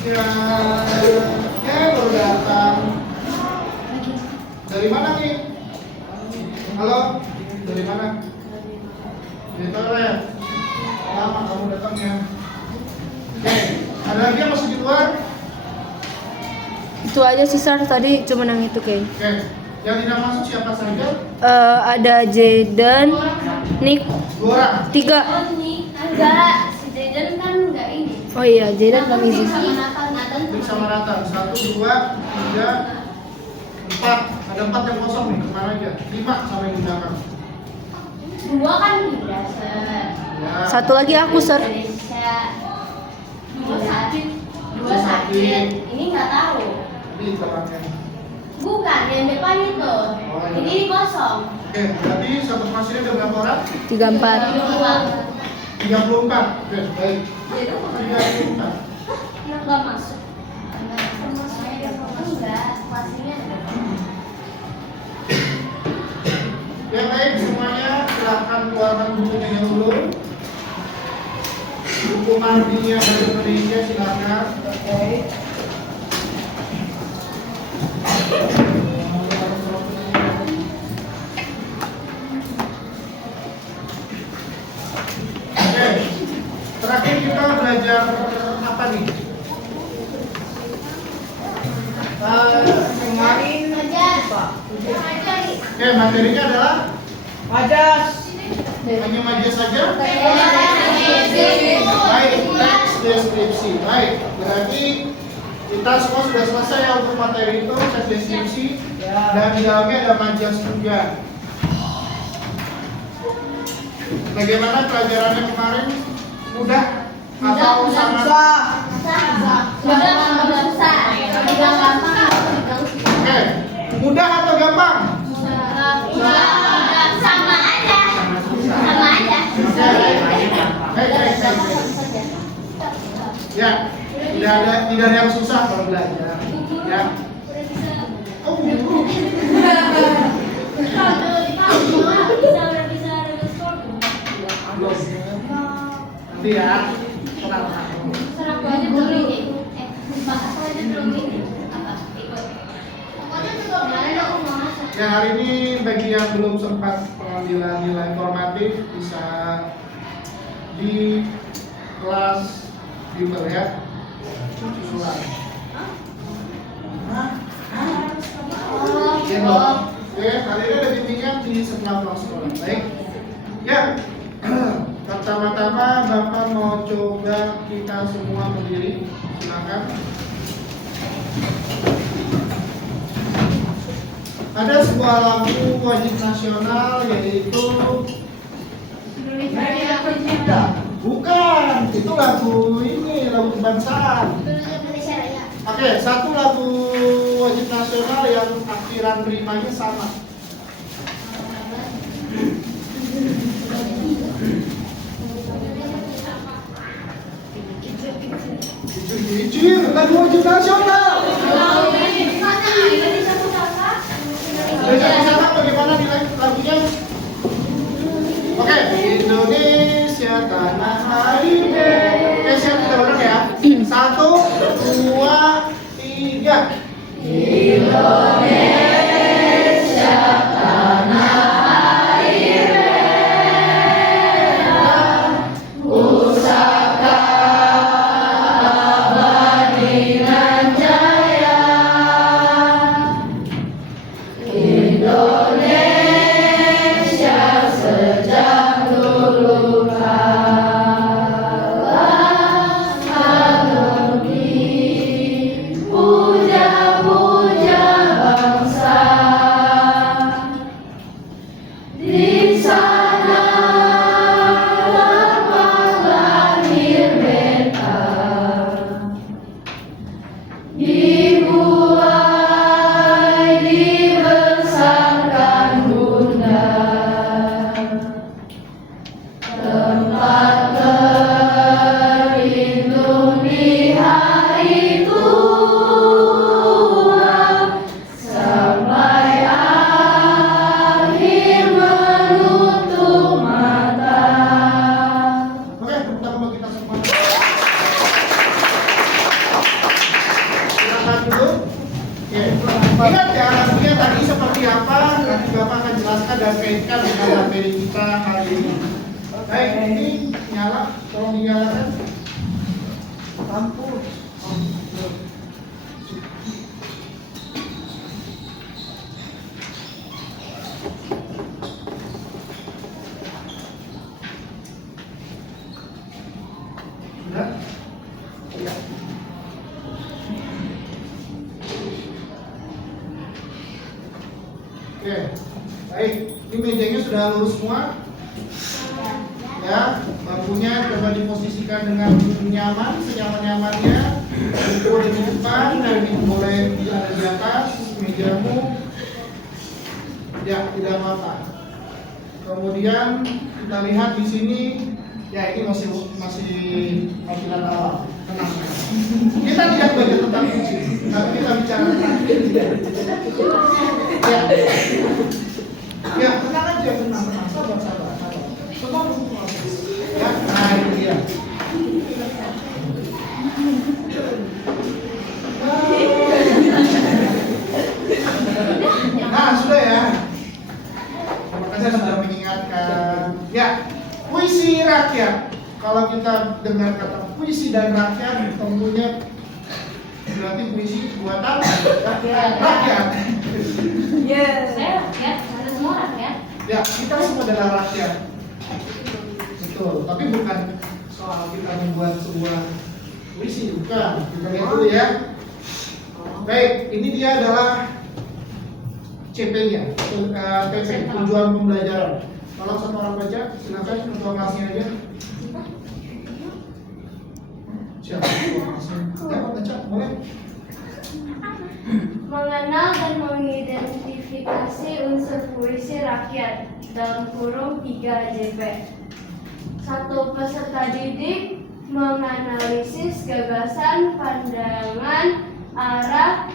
Ya, baru datang. Dari mana nih? Halo, dari mana? Dari toilet. Lama kamu datangnya. Oke, ada lagi yang masih di luar? Itu aja sih Sar, tadi cuma yang itu kayak. Oke, yang tidak masuk siapa saja? Ada Jaden, Nick, 2 orang. 3. Oh nih, enggak. Si Jaden kan enggak ini. Oh iya, Jaden belum izin. Sama Nathan. Ini sama rata. 1, 2, 3, 4. Ada 4 yang kosong nih. Kemana aja? 5 sama yang di belakang. 2 kan biasa. Ya. Satu lagi aku Sar. Indonesia. 2 sakit. 2 sakit. Ini enggak tahu. Ini belakangnya. Bukan, yang depan itu. iya. Ini kosong. Oke, berarti satu kelas ini ada berapa orang? 34. 34. Oke, baik. 34. Yang enggak masuk. Enggak, pastinya ada. Ya baik semuanya, silakan keluarkan bukunya dulu. Buku mandinya Bahasa Indonesia silakan. Oke, terakhir kita belajar apa nih? Kemarin. Oke, materinya adalah hanya majas saja. Baik, teks deskripsi. Baik, berarti kita semua sudah selesai ya untuk materi itu, teks deskripsi. Dan di dalamnya ada majas juga. Bagaimana pelajarannya kemarin? Mudah atau sangat? Oke, mudah atau gampang? Sama aja. Ya, tidak ada yang susah kalau belajar. Ya. Oh, guru. Nanti ya. Tenang. Ya, hari ini bagi yang belum sempat pengambilan nilai formatif bisa di kelas bimbel ya. Susulan. Oke, hari ini ada bimbingan di setelah pulang sekolah. Baik. Ya. Pertama-tama Bapak mau coba kita semua berdiri. Silakan. Ada sebuah lagu wajib nasional yaitu bukan, itu lagu ini, lagu kebangsaan. Oke, satu lagu wajib nasional yang akhiran rimanya sama. Jujur, lagu wajib nasional. Belajar sama bagaimana nilai lagunya? Oke, Indonesia tanah airku. Oke, siap kita bareng ya. 1, 2, 3. Indonesia tanah airku. Pusaka abadi nan jaya. Indonesia sejak dulu kala menunggu puja Ingat ya, lagunya tadi seperti apa? Nanti Bapak akan jelaskan dan kaitkan dengan materi kita hari ini. Baik, ini nyala, tolong dinyalakan. Lampu. Sudah? Ya. Oke, baik. Ini mejanya sudah lurus semua. Ya, bangkunya coba diposisikan dengan nyaman, senyaman-nyamannya. Buku ada di depan, dan ini boleh ada di atas mejamu. Ya, tidak apa-apa. Kemudian kita lihat di sini, ya ini masih awal. Tenang. Kita tidak baca tentang kucing, tapi kita bicara tentang ya, tenang aja, tenang, sabar. Semua proses. Ya, nah itu dia. Nah, sudah ya. Terima kasih sudah mengingatkan. Ya, puisi rakyat. Kalau kita dengar kata puisi dan rakyat, tentunya berarti puisi buatan rakyat. Yes. Saya rakyat, ada semua rakyat. Ya, kita semua adalah rakyat. Betul, tapi bukan soal kita membuat sebuah puisi, bukan. Kita lihat dulu ya. Baik, ini dia adalah CP-nya, TP, tujuan pembelajaran. Kalau satu orang baca, silakan ketua kelasnya aja. Siapa ketua kelasnya? Dapat baca, boleh. Mengenal dan mengidentifikasi unsur puisi rakyat dalam kurung 3 JP. 1. Peserta didik menganalisis gagasan, pandangan, arah,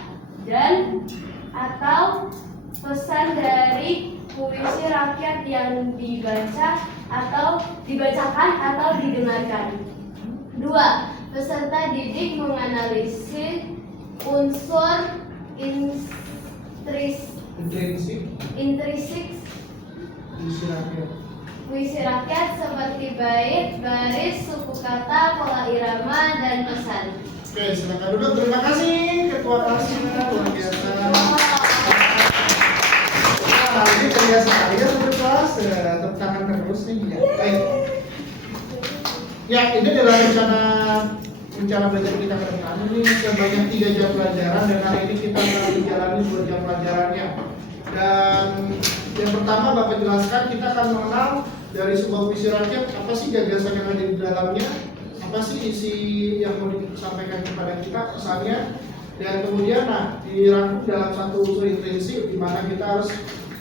dan atau pesan dari puisi rakyat yang dibacakan atau didengarkan. 2. Peserta didik menganalisis unsur intrinsik puisi rakyat seperti bait, baris, suku kata, pola irama, dan pesan. Oke, silakan duduk. Terima kasih ketua kelasnya, luar biasa. Nah, ini kerja sekali ya satu kelas, tepuk tangan terus nih. Ya. Baik. Ya, ini adalah rencana belajar kita ke depan. Ini sebanyak 3 jam pelajaran dan hari ini kita akan menjalani 2 jam pelajarannya. Dan yang pertama Bapak jelaskan, kita akan mengenal dari sebuah puisi rakyat, apa sih gagasan yang ada di dalamnya, apa sih isi yang mau disampaikan kepada kita, pesannya, dan kemudian dirangkum dalam satu unsur intrinsik di mana kita harus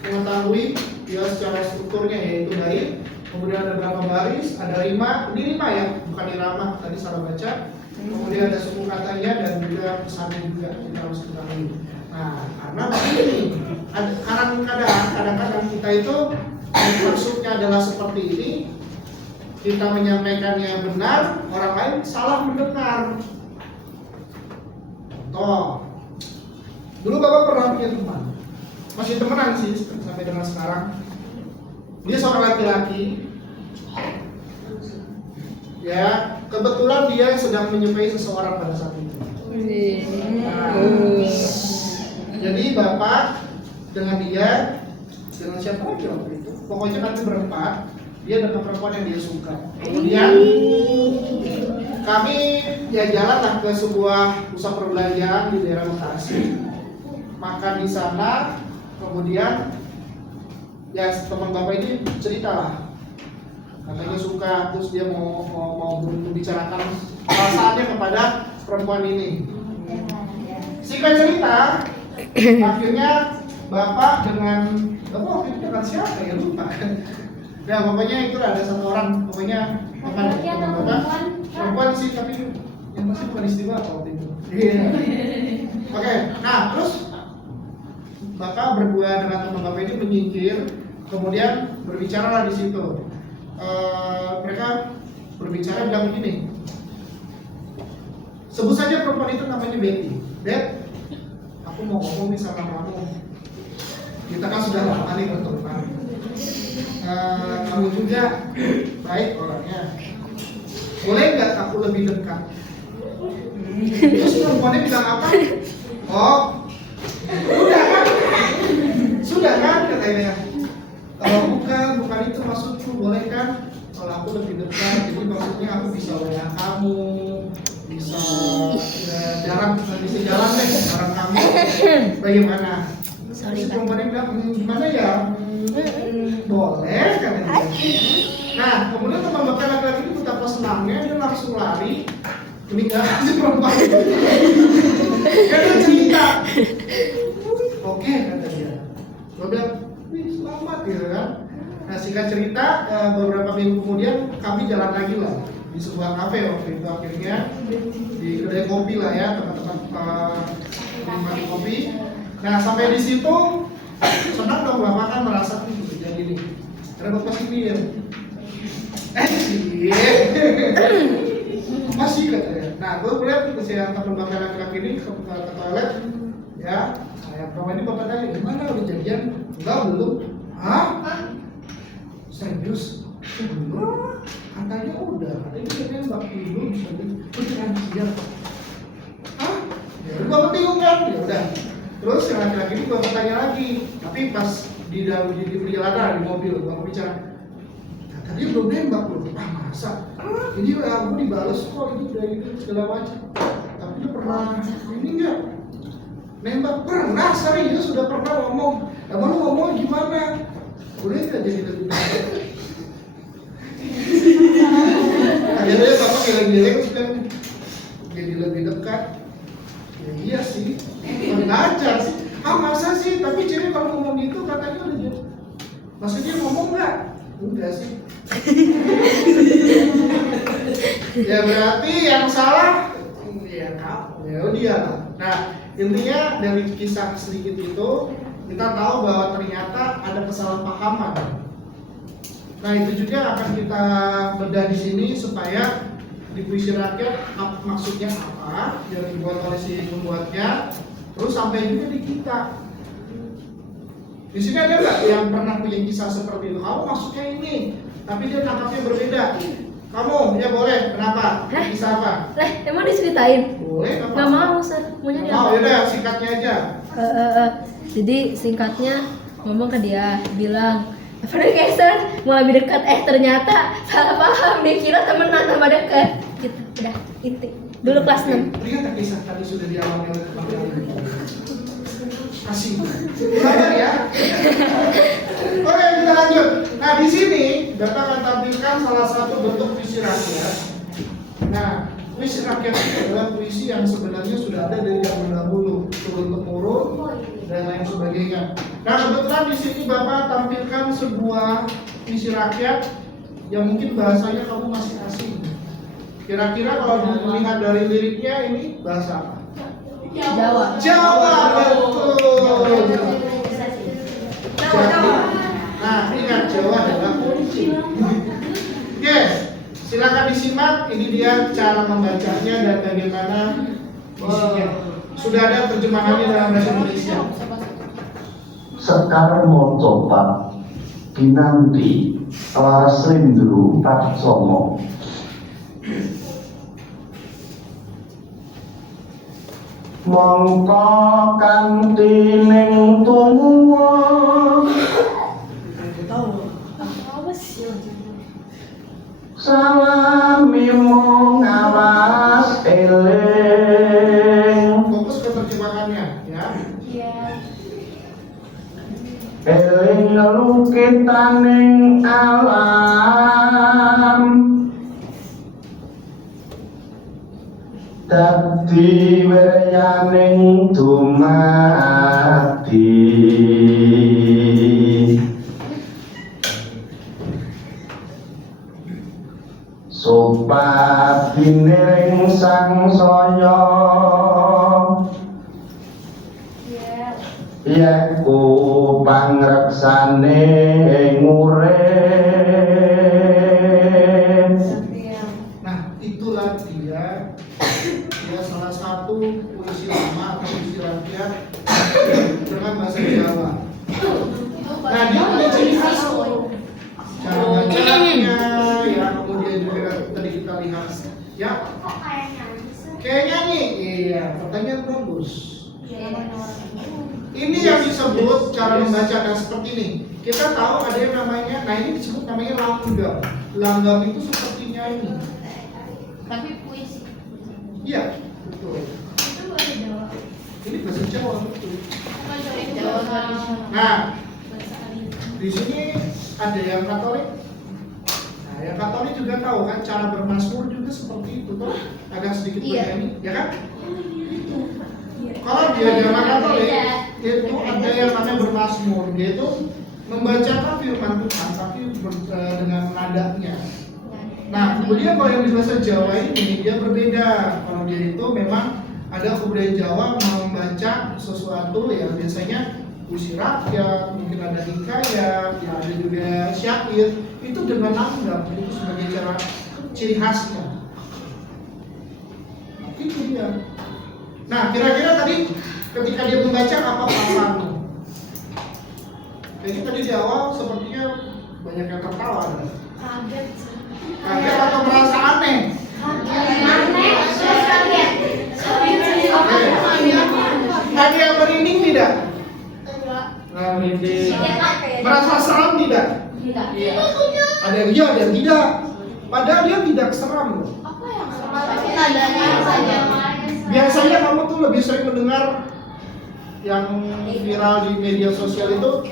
mengetahui ya secara strukturnya, yaitu bait, kemudian ada berapa baris, ada rima, ini rima ya, bukan irama, tadi salah baca, kemudian ada suku katanya dan juga pesannya juga kita harus ketahui. Nah, karena begini, kadang-kadang kita itu maksudnya adalah seperti ini, kita menyampaikannya benar, orang lain salah mendengar. Contoh, dulu Bapak pernah punya teman, masih temenan sih sampai dengan sekarang. Dia seorang laki-laki, ya kebetulan dia sedang menyukai seseorang pada saat itu. Jadi Bapak dengan dia, dengan siapa lagi waktu itu? Pokoknya kami berempat, dia dengan perempuan yang dia suka. Kemudian kami jalan ke sebuah pusat perbelanjaan di daerah Bekasi, makan di sana. Kemudian ya teman Bapak ini cerita lah, katanya suka, terus dia mau membicarakan perasaannya kepada perempuan ini. Singkat cerita, akhirnya Bapak waktu itu dengan siapa ya, lupa. Ya pokoknya itu ada satu orang, pokoknya perempuan sih, tapi yang pasti bukan istri Bapak waktu itu. Oke, nah terus Bapak berdua dengan teman Bapak ini menyingkir, kemudian berbicara lah di situ. Mereka berbicara bilang begini, sebut saja perempuan itu namanya Betty. Bet, aku mau ngomong nih sama kamu. Kita kan sudah lama nih berteman. Kamu juga baik orangnya. Boleh nggak aku lebih dekat? Terus perempuannya bilang apa? Oh, sudah kan katanya. Kalau bukan itu maksudku, boleh kan? Kalau aku lebih dekat, jadi maksudnya aku bisa WA kamu, bisa jalan deh bareng kamu. Bagaimana? Terus perempuannya bilang, gimana ya? Boleh katanya. Nah, kemudian teman bapak laki-laki ini betapa senangnya, dia langsung lari meninggalkan si perempuan. Dia cerita, oke kata dia. Gue bilang, wih selamat gitu kan. Nah singkat cerita, beberapa minggu kemudian kami jalan lagi lah di sebuah kafe waktu itu, akhirnya di kedai kopi lah ya, teman-teman menikmati kopi. Nah sampai di situ senang dong bapak kan merasa jadi nih, karena bapak sendiri masih katanya. Nah gue melihat si yang teman bapak laki-laki ini ke toilet ya. Saya pertama ini bapak tanya, gimana udah jadian? Enggak, belum. Hah? Serius? Belum? Katanya udah, katanya dia nembak belum, beneran siap. Hah? Ya udah bapak bingung kan? Ya udah. Terus yang laki-laki ini bapak tanya lagi, tapi pas di perjalanan di mobil bapak bicara, tadi belum nembak belum. Ah masa? Ini aku dibales kok, ini udah itu segala macam. Tapi dia pernah ini enggak? Nembak pernah, serius sudah pernah ngomong. Emang lu ngomong gimana? Udah nggak jadi lebih dekat. Akhirnya bapak geleng-geleng sudah jadi lebih dekat. Ya iya sih, mengajar sih. Ah masa sih? Tapi ciri kalau ngomong gitu katanya udah jadi. Maksudnya ngomong nggak? Enggak sih. Ya berarti yang salah ya kamu. Ya dia lah. Nah intinya dari kisah sedikit itu kita tahu bahwa ternyata ada kesalahpahaman. Nah itu juga akan kita bedah di sini supaya di puisi rakyat maksudnya apa yang dibuat oleh si pembuatnya, terus sampai juga di kita. Di sini ada nggak yang pernah punya kisah seperti itu? Kamu maksudnya ini, tapi dia tangkapnya berbeda. Kamu ya boleh. Kenapa? Kisah apa? Emang diceritain? Boleh. Nggak mau, Sir. Maunya dia. Mau, yaudah singkatnya aja. Jadi singkatnya ngomong ke dia, bilang, Sir mau lebih dekat, ternyata salah paham, dia kira temenan sama dekat. Gitu, udah inti. Dulu kelas 6. Ternyata kisah tadi sudah dialami oleh teman-teman. Kasih. Sabar ya. Oke, kita lanjut. Nah, di sini Bapak akan tampilkan salah satu bentuk puisi rakyat. Nah, puisi rakyat itu adalah puisi yang sebenarnya sudah ada dari zaman dahulu, turun-temurun dan lain sebagainya. Nah, kebetulan di sini Bapak tampilkan sebuah puisi rakyat yang mungkin bahasanya kamu masih asing. Kira-kira kalau dilihat dari liriknya ini bahasa apa? Jawa. Jawa, betul. Nah, ingat Jawa adalah kunci. Oke, silakan disimak. Ini dia cara membacanya dan bagaimana isinya. Sudah ada terjemahannya dalam bahasa Indonesia. Sekar moco Pak Kinanti Laras Rindu Pak Somo mongko kanthi ning tuwa salami mung awas eling Fokus ke terjemahannya, ya. eling lukitaning alam dadi weryaning dumadi supatine ring sangsaya yaku pangreksane ngurip. Nah, itulah dia salah satu satu puisi lama atau puisi rakyat dengan bahasa Jawa. Nah, dia punya ciri khas tuh. Cara bacanya, ya kemudian juga tadi kita lihat, ya Kok kayak nyanyi sih? kayak nyanyi. Iya, pertanyaan bagus. Ini yang disebut cara membaca. Nah, seperti ini. Kita tahu ada yang namanya, nah ini disebut namanya langgam. Langgam itu seperti nyanyi. Tapi puisi. Iya, betul. Itu bahasa Jawa. Ini bahasa Jawa betul. Jawa tradisional. Nah, di sini ada yang Katolik. Nah, yang Katolik juga tahu kan cara bermazmur juga seperti itu tuh, agak sedikit Iya. bernyanyi, ya kan? Kalau di agama Katolik itu ada yang namanya bermazmur, dia itu membacakan firman Tuhan tapi dengan nadanya. Nah, kemudian kalau yang di bahasa Jawa ini dia berbeda. Kalau dia itu memang ada kebudayaan Jawa membaca sesuatu ya biasanya puisi rakyat, mungkin ada hikayat, ya ada juga syair itu dengan langgam itu sebagai cara ciri khasnya. Itu dia. Nah, kira-kira tadi ketika dia membaca apa perasaannya? Jadi tadi di awal sepertinya banyak yang tertawa. Kaget. Kaget atau merasa aneh? Aneh, terus kaget. Ada yang merinding tidak? Enggak. Nah, merinding. Kaget. Merasa seram tidak? Tidak. Iya. Ada yang iya, ada yang tidak. Padahal dia tidak seram loh. Apa yang Tapi nadanya saja. Biasanya kamu tuh lebih sering mendengar yang viral di media sosial itu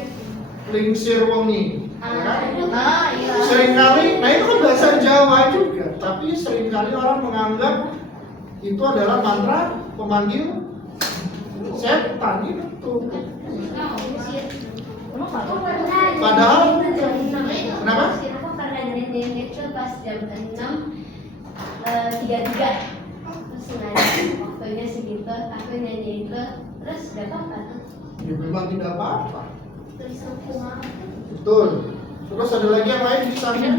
lingsir wengi, ya kan? Nah, iya. Seringkali, nah itu kan bahasa Jawa juga, tapi seringkali orang menganggap itu adalah mantra pemanggil setan gitu. Padahal kenapa? Aku pernah dengerin itu pas jam 6.33. Terus nanya waktunya segitu, aku nyanyi itu, terus dapat apa tuh? Ya memang tidak apa-apa. Terus hukuman. Betul. Terus ada lagi yang lain misalnya.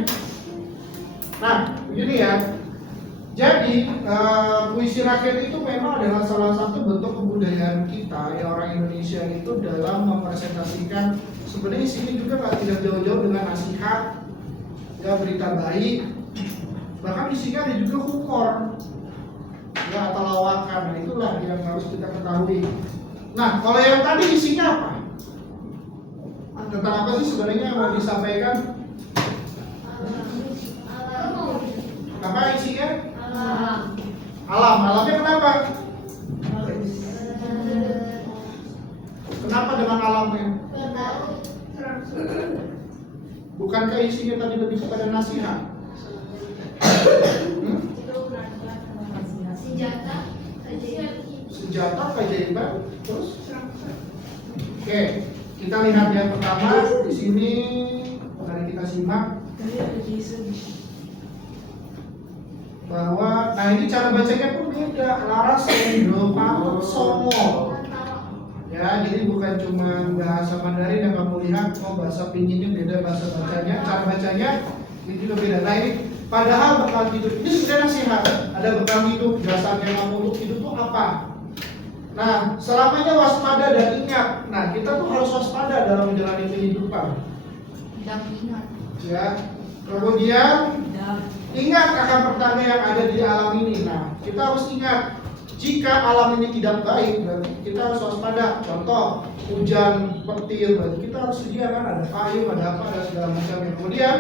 Nah, begini ya. Jadi puisi rakyat itu memang adalah salah satu bentuk kebudayaan kita ya orang Indonesia itu dalam mempresentasikan sebenarnya sini juga tidak jauh-jauh dengan nasihat, ya berita baik, bahkan di sini ada juga humor, ya atau lawakan. Nah, itulah yang harus kita ketahui. Nah, kalau yang tadi isinya apa? Tentang apa sih sebenarnya yang mau disampaikan? Apa isinya? Alam. Alamnya kenapa? Kenapa dengan alamnya? Bukankah isinya tadi lebih kepada nasihat? Senjata, keajaiban, terus? Oke, kita lihat yang pertama di sini. Mari kita simak bahwa, nah ini cara bacanya pun beda. Laras Sendo Patut Songo. Ya, jadi bukan cuma bahasa Mandarin yang kamu lihat, bahasa pinginnya beda, bahasa bacanya, cara bacanya itu juga beda. Nah ini, padahal bekal hidup ini sudah nasihat. Ada bekal hidup, dasarnya kamu untuk hidup itu apa? Nah, selamanya waspada dan ingat. Nah, kita tuh harus waspada dalam menjalani kehidupan. Dan ingat. Ya, kemudian ingat akan pertanda yang ada di alam ini. Nah, kita harus ingat jika alam ini tidak baik, berarti kita harus waspada. Contoh, hujan, petir, berarti kita harus sedia kan, ada payung, ada apa, ada segala macam. Kemudian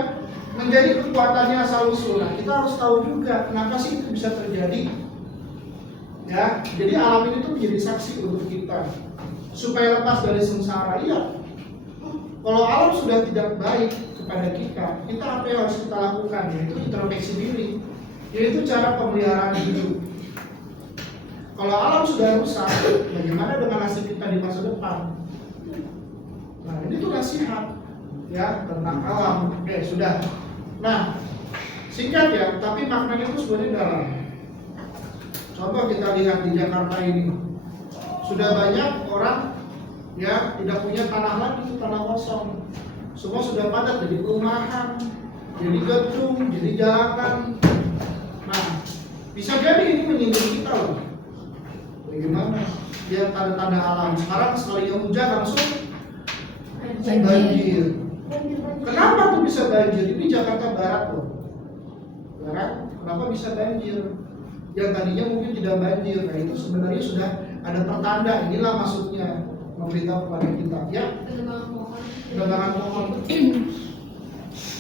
menjadi kekuatannya asal usul. Nah, kita harus tahu juga kenapa sih itu bisa terjadi. Ya, jadi alam ini tuh menjadi saksi untuk kita supaya lepas dari sengsara. Iya. Kalau alam sudah tidak baik kepada kita apa yang harus kita lakukan? Yaitu introspeksi diri, yaitu cara pemeliharaan hidup. Kalau alam sudah rusak, bagaimana dengan nasib kita di masa depan? Nah, ini tuh nasihat ya tentang alam. Oke, sudah. Nah, singkat ya, tapi maknanya itu sebenarnya dalam. Coba kita lihat di Jakarta ini, sudah banyak orang ya tidak punya tanah lagi, tanah kosong. Semua sudah padat jadi perumahan, jadi gedung, jadi jalanan. Nah, bisa jadi ini menyinggung kita loh. Bagaimana? Dia tanda-tanda alam. Sekarang sekalinya hujan langsung Banjir. banjir. Kenapa tuh bisa banjir? Ini Jakarta Barat loh. Barat, kenapa bisa banjir? Yang tadinya mungkin tidak banjir. Nah itu sebenarnya sudah ada pertanda. Inilah maksudnya memberitahu kepada kita. Ya, penebangan pohon.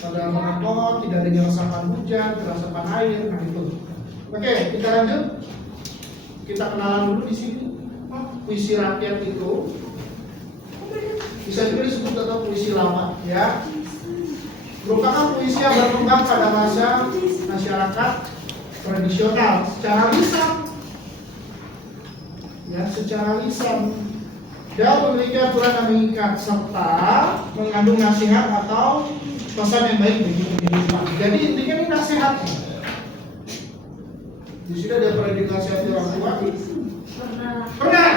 Penebangan pohon, tidak adanya resapan hujan, resapan air. Nah itu. Oke, kita lanjut. Kita kenalan dulu di sini. Puisi rakyat itu bisa juga disebut atau puisi lama, ya. Merupakan puisi yang berkembang pada masa masyarakat tradisional secara lisan, ya, secara lisan. Dan memiliki aturan yang mengikat serta mengandung nasihat atau pesan yang baik bagi kehidupan. Jadi intinya ini nasihat. Di sini ada pernah dinasihati orang tua? Pernah.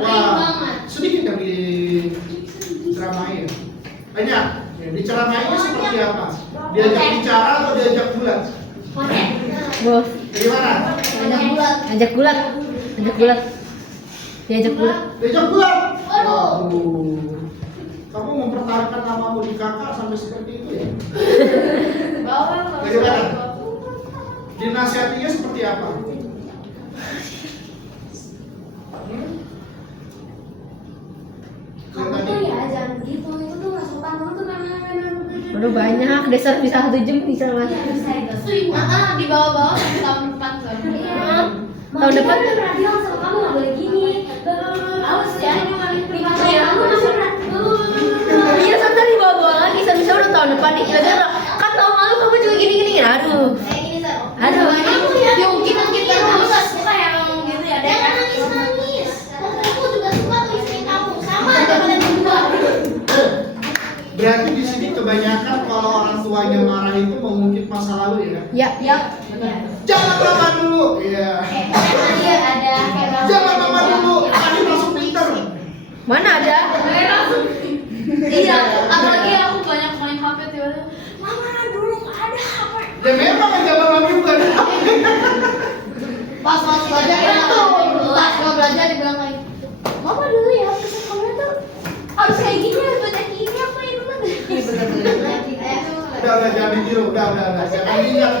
Wah, sedikit yang diceramai ya. Banyak. Ya, diceramainya seperti apa? Diajak bicara atau diajak bulat? Bos, Bagaimana? ajak bulat. Diajak bulat. Diajak bulat. Waduh. Kamu mempertahankan namamu di kakak sampai seperti itu ya? Bagaimana? Dinasihatinya seperti apa? Kamu tuh ya jangan gitu, itu tuh nggak sopan, kamu tuh Udah banyak, dasar bisa 1 jam bisa mas. di bawah-bawah sampai tahun depan kan? Tahun depan kan pernah bilang sama kamu nggak boleh gini. Awas ya, di masa lalu kamu pernah. iya santai di bawah lagi, bisa udah tahun depan nih. Kira-kira kan tahun lalu kamu juga gini-gini. Aduh. Kayak gini Sar. Aduh. Kamu ya, kita kamu nggak suka yang gitu ya? Jangan nangis. Aku juga suka tuh istri kamu, sama aja kalian berdua. Berarti di sini kebanyakan kalau orang tuanya marah itu mengungkit masa lalu ya? Ya. Jangan mama dulu. Iya. Tadi ada kayak Jangan mama dulu. Tadi masuk Twitter. Mana ada? Iya, apalagi aku banyak main HP tiba-tiba. Mama dulu nggak ada apa. Ya memang aja mama juga. Pas mau belajar pas mau belajar dibilang kayak Mama dulu ya, pesan kamu tuh harus kayak gini, harus baca gini apa itu kan? Udah jangan ditiru. Udah. Jangan diingat.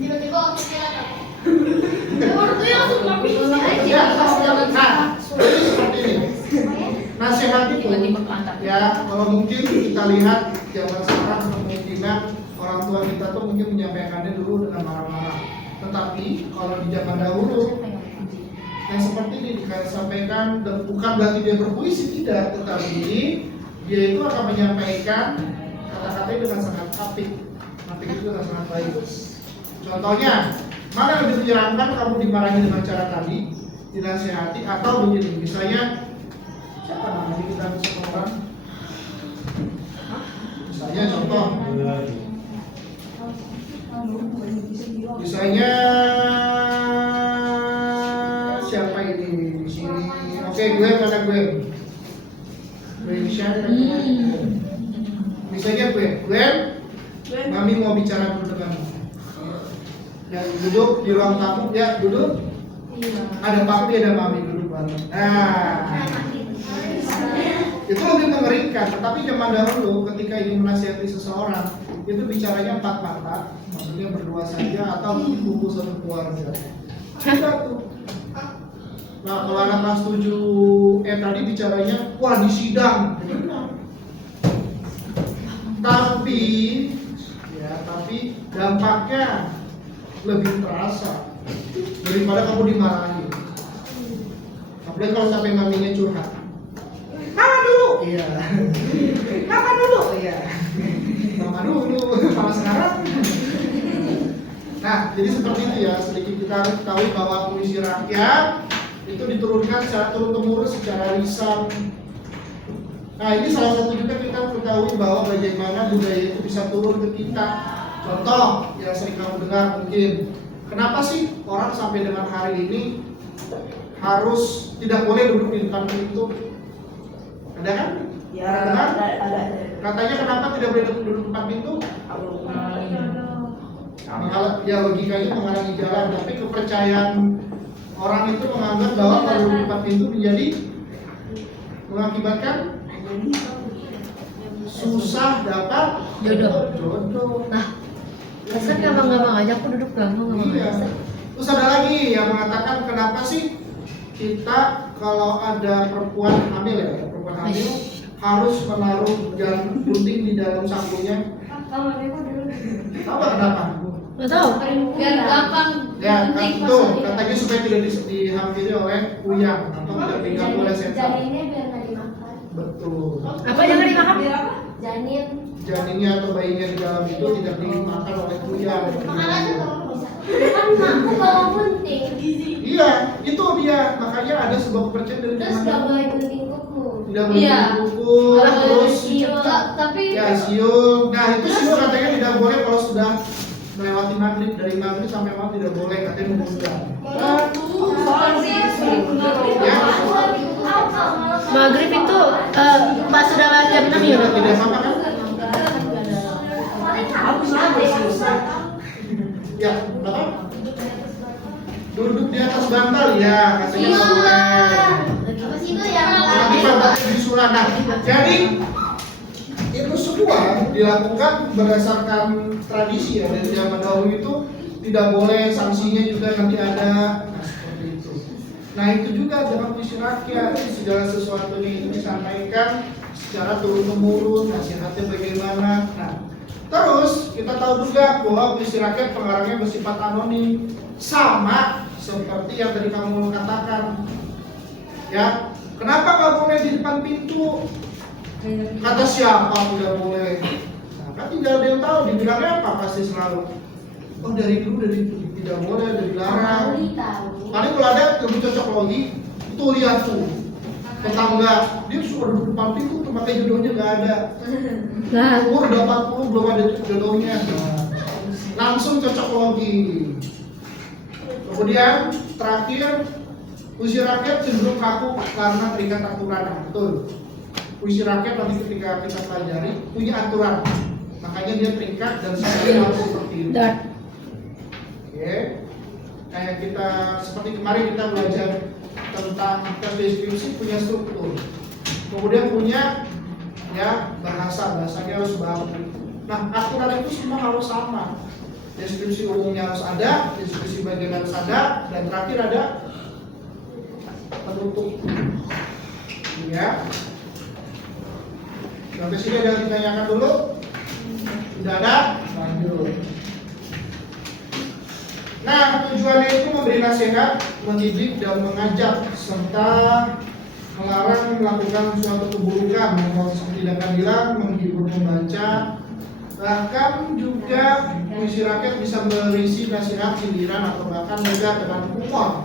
tiba-tiba aku kira Menurut tuh yang suka bisa aja. Ya, nah, jadi seperti ini. Nasihat itu, ya kalau mungkin kita lihat zaman sekarang kemungkinan orang tua kita tuh mungkin menyampaikannya dulu dengan marah-marah. Tetapi kalau di zaman dahulu yang seperti ini disampaikan dan bukan berarti dia berpuisi tidak, tetapi dia itu akan menyampaikan kata-katanya dengan sangat apik itu dengan sangat baik. Contohnya, mana lebih menyeramkan kamu dimarahi dengan cara tadi, dinasihati atau begini, misalnya siapa namanya kita bisa orang? Misalnya contoh, misalnya siapa ini di sini? Oke, gue mana gue? Gue ini siapa? Misalnya gue, mami mau bicara dulu denganmu. Ya, duduk di ruang tamu, ya duduk. Ada papi, ada mami duduk bareng. Nah, itu lebih mengerikan. Tetapi zaman dahulu ketika ingin menasihati seseorang, itu bicaranya 4 mata, maksudnya berdua saja atau kumpul satu keluarga. Sudah tuh. Nah, kalau anak kelas 7 tadi bicaranya, wah di sidang. Tapi dampaknya lebih terasa daripada kamu dimarahi. Apalagi kalau sampai maminya curhat. Mama dulu. Iya. Mama dulu. Iya. Mama dulu. Sama sekarang. Nah, jadi seperti itu ya. Sedikit kita ketahui bahwa puisi rakyat itu diturunkan secara turun-temurun secara lisan. Nah, ini salah satu juga kita ketahui bahwa bagaimana budaya itu bisa turun ke kita. Contoh yang sering kamu dengar mungkin, kenapa sih orang sampai dengan hari ini harus tidak boleh duduk di depan pintu? Ada kan? Ya, ada. Katanya kenapa tidak boleh duduk di depan pintu? Ya logikanya menghalangi jalan, tapi kepercayaan orang itu menganggap bahwa kalau di depan pintu menjadi mengakibatkan susah dapat jodoh. Nah, Hasan gampang-gampang aja aku duduk gampang-gampang Iya. aja. Terus ada lagi yang mengatakan kenapa sih kita kalau ada perempuan hamil ya, perempuan hamil harus menaruh jarum gunting di dalam sakunya. Tahu nggak kenapa? Nggak tahu. Biar gampang Ya, gunting itu pasangnya. katanya supaya tidak dihampiri oleh kuyang atau tidak diganggu oleh setan. Janinnya biar nggak dimakan. Betul. Apa jangan dimakan? Janin. Janinnya atau bayinya di dalam itu tidak dimakan oleh kuyang. Makan aja kamu bisa. Kan aku bawa gunting. Iya, itu dia. Makanya ada sebuah kepercayaan dari Terus zaman nggak dahulu. boleh gunting kuku. Tidak boleh Iya. dipukul, terus Tapi ya siul. Nah itu siul katanya tidak boleh kalau sudah melewati maghrib, dari maghrib sampai malam tidak boleh, katanya menunda. Ya, Maghrib itu pas sudah jam 6 ya? tidak sama kan? Ya, apa? Duduk di atas bantal ya, katanya nggak boleh. Apa sih itu ya? Nanti bantalnya disuruh. Nah, jadi itu semua dilakukan berdasarkan tradisi ya, dari zaman dahulu itu tidak boleh, sanksinya juga nanti ada. Nah seperti itu. Nah itu juga dengan puisi rakyat, segala sesuatunya itu disampaikan secara turun temurun, nasihatnya bagaimana. Nah terus kita tahu juga bahwa puisi rakyat pengarangnya bersifat anonim, sama seperti yang tadi kamu katakan. Ya, kenapa nggak boleh di depan pintu? Kata siapa tidak boleh? Nah, kan tidak ada yang tahu. Dibilangnya apa pasti selalu. Oh dari dulu dari tidak boleh, dari dilarang. Kali tahu. Paling kalau ada lebih cocok lagi, itu lihat tuh tetangga dia suka duduk depan pintu tuh pakai jodohnya nggak ada. Nah, Umur udah 40 belum ada jodohnya. Nah, langsung cocok lagi. Kemudian terakhir, puisi rakyat cenderung kaku karena terikat aturan. Nah, betul. Puisi rakyat nanti ketika kita pelajari punya aturan, makanya dia terikat dan sebenarnya harus seperti itu. dan Oke, kayak kita seperti kemarin kita belajar tentang tes deskripsi punya struktur, kemudian punya ya bahasanya harus baku. Nah aturan itu semua harus sama. Deskripsi umumnya harus ada, deskripsi bagian harus ada, dan terakhir ada penutup. Ya. Sampai sini ada yang ditanyakan dulu? Sudah ada? Lanjut. Nah, tujuannya itu memberi nasihat, mendidik dan mengajak serta melarang melakukan suatu keburukan, seperti tidak bilang, menghibur membaca. Bahkan juga puisi rakyat bisa berisi nasihat, sindiran atau bahkan juga dengan humor.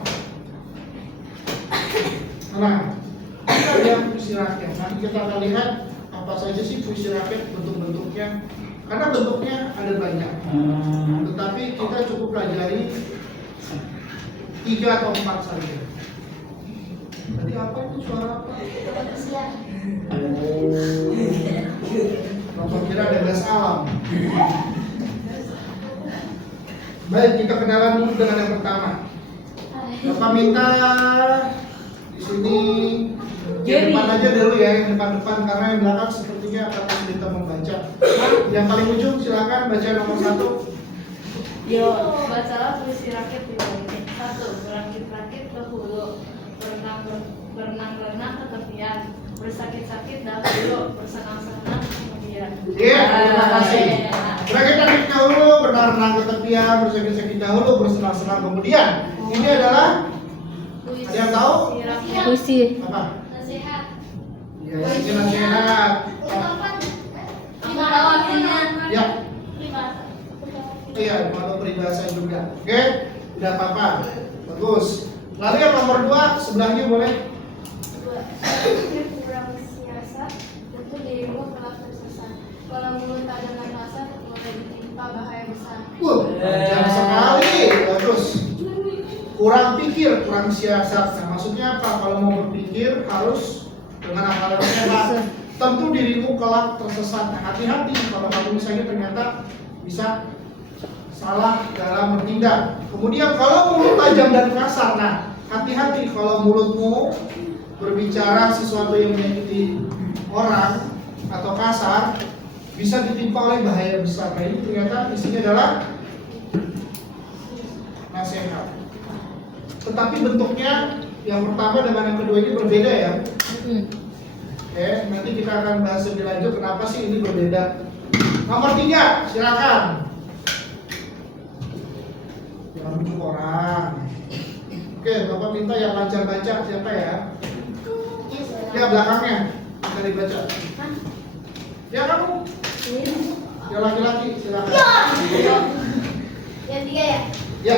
Nah, kita lihat puisi rakyat. Nanti kita akan lihat apa saja sih puisi rakyat, bentuk-bentuknya. Karena bentuknya ada banyak, tetapi kita cukup pelajari 3 atau 4 saja. Tadi apa itu suara apa? Bapak kira ada gas alam. Baik, kita kenalan dulu dengan yang pertama. Bapak minta di sini yang depan aja dulu ya, yang depan-depan, karena yang belakang sepertinya akan kesulitan membaca. Yang paling ujung silakan baca nomor 1. Yo, bacalah puisi rakyat di bawahnya. 1. Berakit-rakit ke hulu, berenang-renang ke tepian, bersakit-sakit dahulu, bersenang-senang kemudian. Iya, terima kasih. Berakit-rakit dahulu, berenang-renang ke tepian, bersakit-sakit dahulu, bersenang-senang kemudian. Ini adalah, ada yang tahu? Puisi rakyat. puisi. Apa? Nasihat. Ya, ini nasihat. Aku tahu artinya. Ya, iya, mau peribahasa juga. Oke, udah apa-apa. Bagus. Lalu yang nomor 2, sebelahnya boleh. Kurang siasat untuk dirimu kelak tersesat. Kalau mulut tak dengan kasar, mulai ditimpa bahaya besar. Panjang sekali. Bagus. Kurang pikir, kurang siasat. Nah, maksudnya apa? Kalau mau berpikir harus dengan akal yang sehat. Tentu dirimu kelak tersesat. Nah, hati-hati kalau kamu misalnya ternyata bisa salah dalam bertindak. Kemudian kalau mulut tajam dan kasar, nah hati-hati kalau mulutmu berbicara sesuatu yang menyakiti orang atau kasar, bisa ditimpa oleh bahaya besar. Nah ini ternyata isinya adalah nasihat. Tetapi bentuknya yang pertama dengan yang kedua ini berbeda ya. Oke, nanti kita akan bahas lebih lanjut kenapa sih ini berbeda. Nomor 3, silakan. Jangan bujuk orang. Oke, Bapak minta yang lancar baca siapa ya? Ya belakangnya bisa dibaca. Ya kamu. Ya laki-laki silakan. Yang 3 ya? Ya.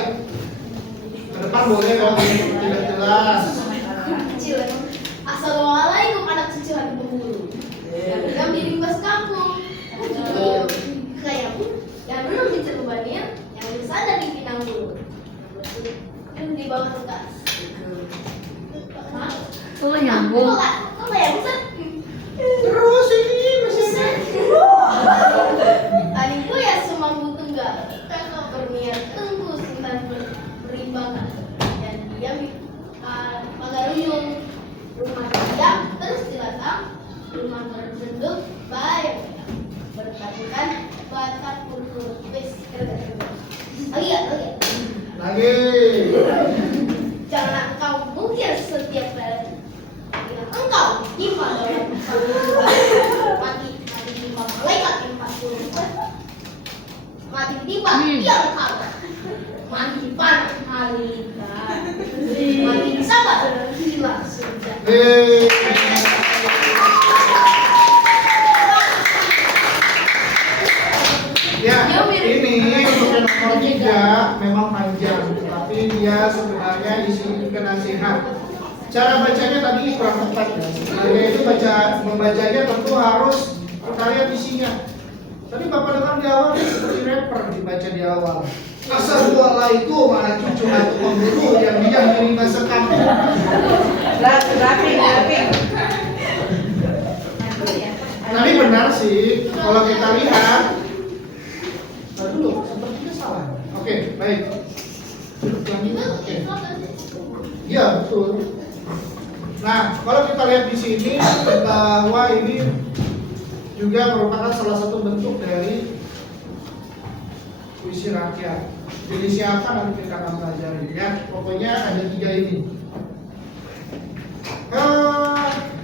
Ke depan boleh kalau tidak jelas. Kecil. Assalamualaikum anak cucu hati pemburu. Yang belum dirimbas kampung. Kayak yang belum dicerbannya, yang bersandar di pinang bulu. Yang di bawah tugas. Oh nyambung. Kok nggak ya Ustaz? Terus ini masih Tadi gue ya semampu tunggal. Berniat tengku simpan berimbangan. Dan dia pagar uyung. Rumah diam terus dilatang. Rumah berbentuk baik. Berkatakan batak purpur. Wes kerja. Lagi ya, lagi ya. lagi. Jangan engkau mungkin setiap kali engkau imam dalam mati timpa malaikat 40 mati timpa dia engkau mati panas malaikat mati sabar hilang surga. Ya, ini untuk yang nomor 3 memang panjang, tapi dia sebenarnya isinya nasihat. Cara bacanya tadi kurang tepat ya. Sebenarnya itu membacanya tentu harus kita lihat isinya. Tadi Bapak dengar di awal seperti rapper dibaca di awal. Assalamualaikum anak cucu hati pemburu yang dia menerima sekampung. Rapi. Tapi benar sih, kalau kita lihat. Dulu, sepertinya salah. Oke, baik. Yang ini, oke. Iya, betul. Nah, kalau kita lihat di sini bahwa ini juga merupakan salah satu bentuk dari puisi rakyat. Jadi siapa nanti kita akan pelajari ya. Pokoknya ada 3 ini.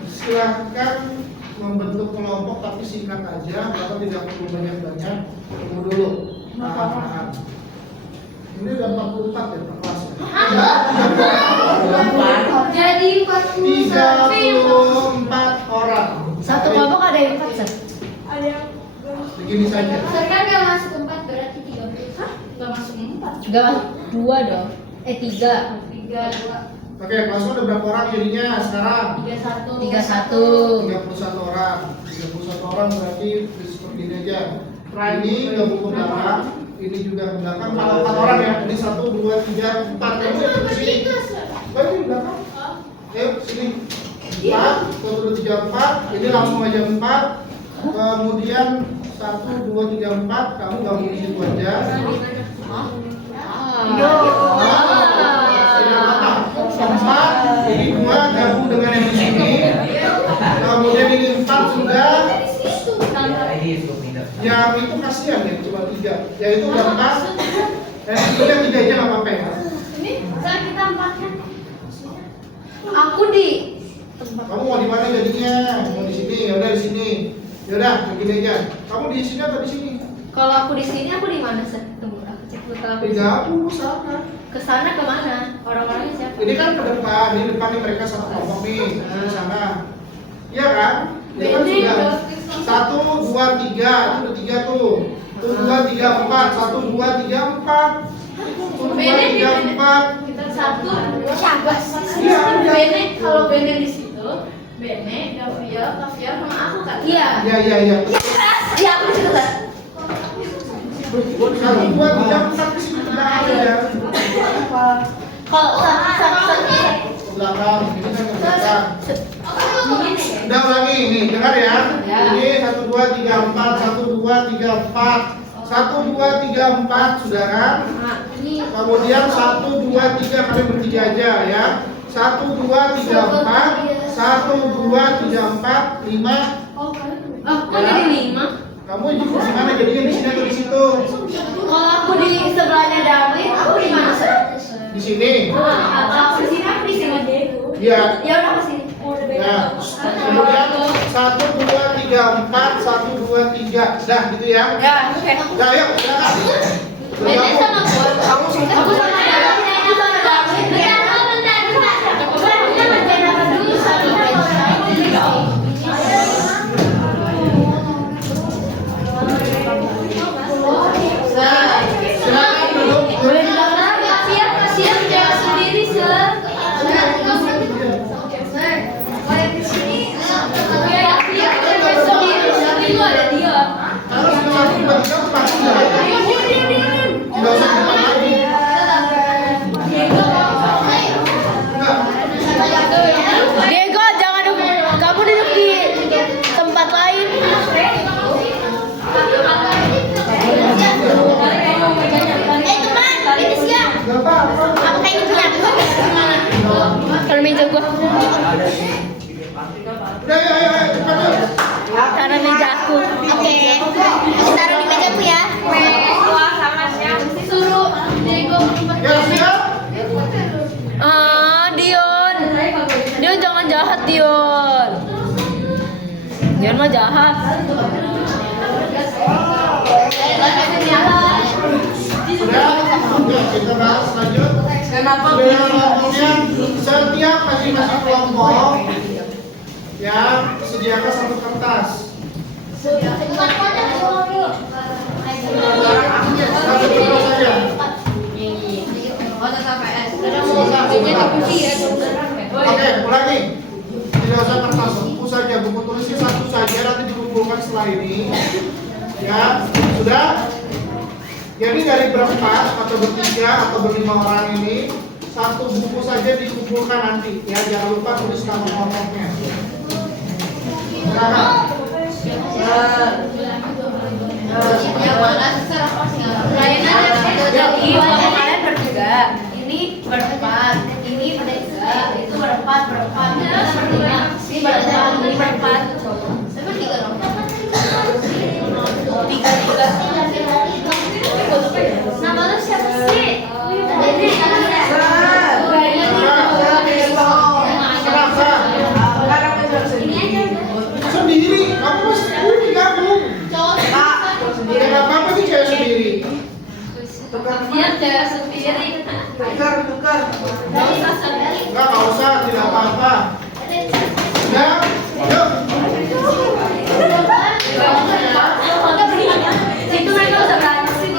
Silahkan membentuk kelompok tapi singkat aja, atau tidak perlu banyak-banyak. Tunggu dulu. Tahan. Ini udah 44 ya Pak kelas. Jadi 34 orang. Satu kelompok ada yang 4 set. Ada yang Begini saja. Sekarang nggak masuk 4 berarti 30. Hah? nggak masuk 4. Enggak, 2 dong. 3. 3. Oke, kelasnya udah berapa orang jadinya sekarang? 31. 31. 31 orang. 31 orang berarti seperti ini aja. Ini gabung ke belakang, ini juga ke belakang. Kalau 4 orang ya, ini 1, 2, 3, 4. Ini di sini. Baik di belakang. Ayo sini. 4, 1, 2, 3, 4. Ini langsung aja 4. Kemudian 1, 2, 3, 4. Kamu gabung di situ aja. Ini 2 gabung dengan yang di sini. Kemudian ini 4 sudah. Yang itu kasihan ya, cuma 3. Ya itu udah 4. Itu yang 3 aja nggak apa-apa ya. Ini sekarang kita 4 kan? Aku di Kamu mau di mana jadinya? Mau di sini, ya udah di sini. Ya udah, begini aja. Kamu di sini atau di sini? kalau aku di sini aku di mana set? Tunggu, aku cek dulu kalau aku di sini. Gabung sana. Ke sana kemana? Orang-orangnya siapa? Ini kan ke depan, ini depan nih mereka satu kelompok nih. Di sana. Iya kan? Ya kan sudah. 1, 2, 3, itu udah 3 tuh. 1, 2, 3, 4, 1, 2, 3, 4. 1, 2, 3, 4. Kita 1. Iya, Bene, kalau Bene di situ, Bene, Kavia sama aku kan? Iya. Iya. Iya, aku di situ kan. 1, 2, 3, 4 di sini udah ada ya. Kalau Belakang, ini kan ke belakang. Begini ya? Udah ulangi, nih dengar ya. Ya. Ini 1, 2, 3, 4, 1, 2, 3, 4. 1, 2, 3, 4, saudara. Kemudian 1, 2, 3 kalian bertiga aja ya. 1, 2, 3, 4. 1, 2, 3, 4, 5. Kok jadi 5? Kamu di mana jadinya, di sini atau di situ? Kalau aku di sebelahnya David, aku di mana? Di sini. Aku di sini, aku di sini. Iya. Ya udah ke sini. Nah, kemudian 1, 2, 3, 4. 1, 2, 3. Dah gitu ya. Ya, oke. Nah, ayo silakan. Ini sama gua. Kamu sama Aku sama David. Aku sama David. Silakan duduk. Siap, jangan sendiri, Sir. Kalau sudah masuk bagi kamu pasti dah. Tidak usah depan lagi. Enggak. Diego, jangan duduk. Kamu duduk di tempat lain. Teman, ini siap. Enggak apa-apa. Aku kayak gitu ya. Kalau meja gua. Udah, ayo, cepat yuk. Taruh meja aku. Oke. Aku taruh di mejaku ya. Suruh Diego Ya, siap. Dion. Dion jangan jahat, Dion. Dion mah jahat. Sudah, oke, kita bahas lanjut. Kenapa Kemudian setiap masing-masing kelompok ya sediakan satu kertas. Satu kertas saja. Oke, ulangi. Tidak usah kertas, buku saja, buku tulisnya satu saja, nanti dikumpulkan setelah ini. Ya, sudah. Jadi dari berempat atau bertiga atau berlima orang ini satu buku saja dikumpulkan nanti. Ya, jangan lupa tulis nama kelompoknya. Silakan. Jadi kalau kalian bertiga, ini berempat, ini bertiga, itu berempat, kita berlima, ini berempat, ini berempat. Bertiga dong. Tiga. Nama lu siapa sih? Sendiri, kamu masih digabung. Ya nggak apa-apa sih cewek sendiri. Dia cewek sendiri. Nggak usah, tidak apa-apa. Ya, yuk. Itu mereka udah berani sih.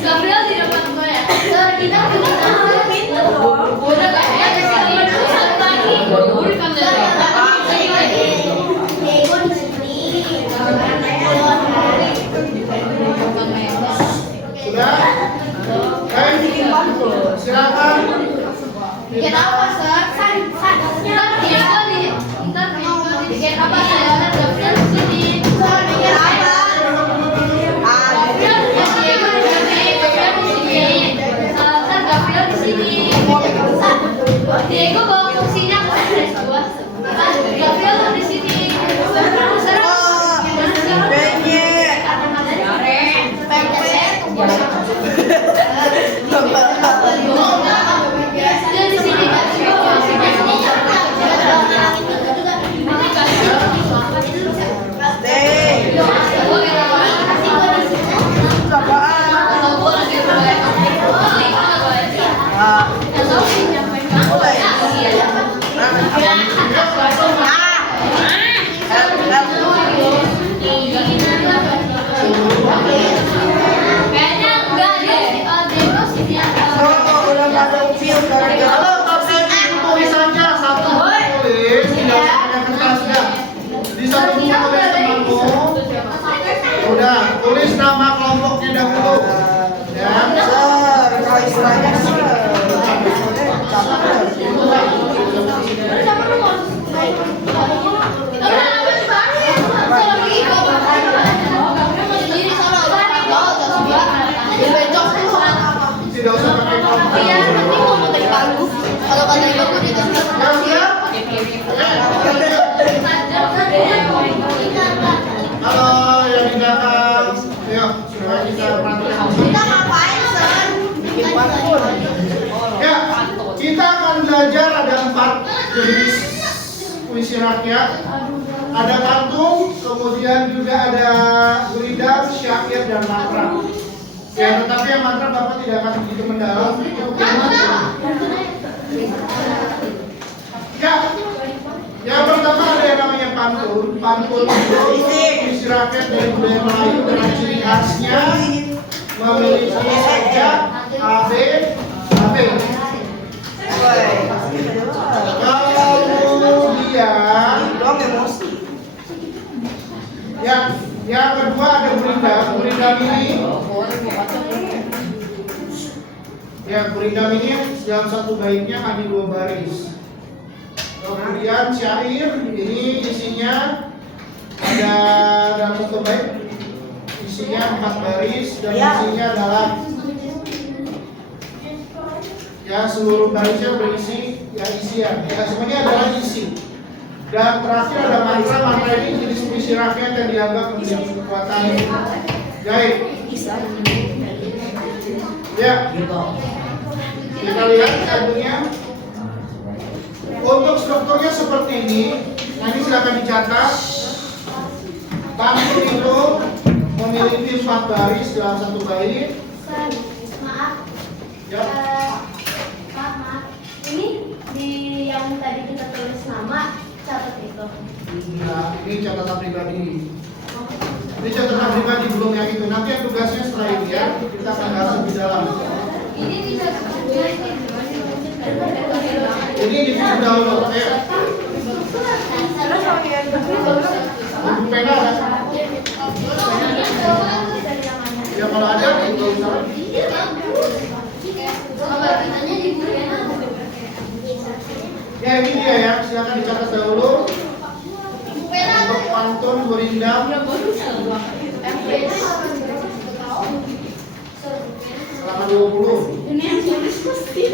Gabriel di depan gue ya. Kita pintu. Udah gak ya? Satu lagi. Nego di sini. Sudah. kita perhatikan. Kita ngapain, Sir? Bikin pantun. Ya, kita akan belajar ada 4 jenis puisi rakyat. Ada pantun, kemudian juga ada gurindam, syair, dan mantra. Ya, tetapi yang mantra Bapak tidak akan begitu mendalam. Ya, yang pertama ada yang namanya pantun. Pantun itu puisi rakyat dari budaya Melayu dengan ciri khasnya memiliki sajak AB. Kemudian yang kedua ada gurindam. Gurindam ini dalam satu baitnya hanya 2 baris. Kemudian syair ini isinya ada dalam satu bait isinya 4 baris dan isinya adalah ya seluruh barisnya berisi ya isian. Ya semuanya adalah isi. Dan terakhir ada mantra. Mantra ini jenis puisi rakyat yang dianggap memiliki kekuatan gaib. Ya, kita lihat tabelnya. Untuk strukturnya seperti ini. Nah, ini silakan dicatat. Pantun itu memiliki 4 baris dalam satu bait. Maaf. Ya. Maaf. Ini di yang tadi kita tulis nama catat itu. Nah, ini catatan pribadi. Ini catatan pribadi belum yang itu. Nanti yang tugasnya setelah ini ya. Kita akan bahas lebih dalam. Ini dicatat. Ini di dahulu. Ayo. Buku pena ada? Ya kalau ada itu usah. Ya ini dia ya. Silakan dicatat dahulu. Untuk pantun gurindam 20. Ini yang tulis pasti.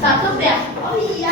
Satu ya? Oh iya.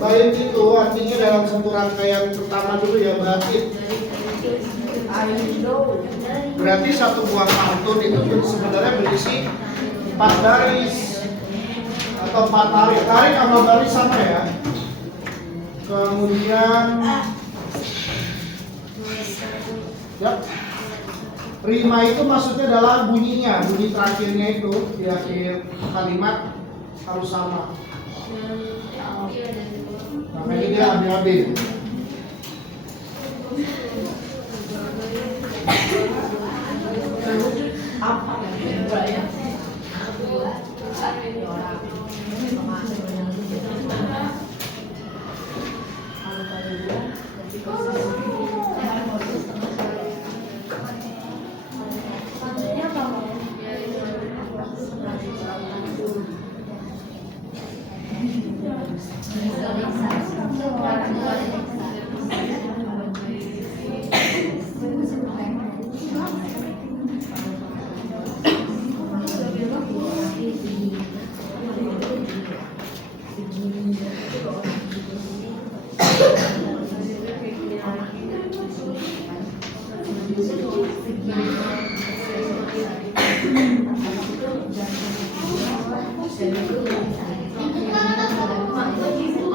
Bait itu artinya dalam satu rangkaian pertama dulu ya bait. Berarti satu buah pantun itu sebenarnya berisi 4 baris atau 4 tarik. Tarik sama baris sama ya. Kemudian ya, rima itu maksudnya adalah bunyinya, bunyi terakhirnya itu di akhir kalimat harus sama. Makanya dia ambil-ambil.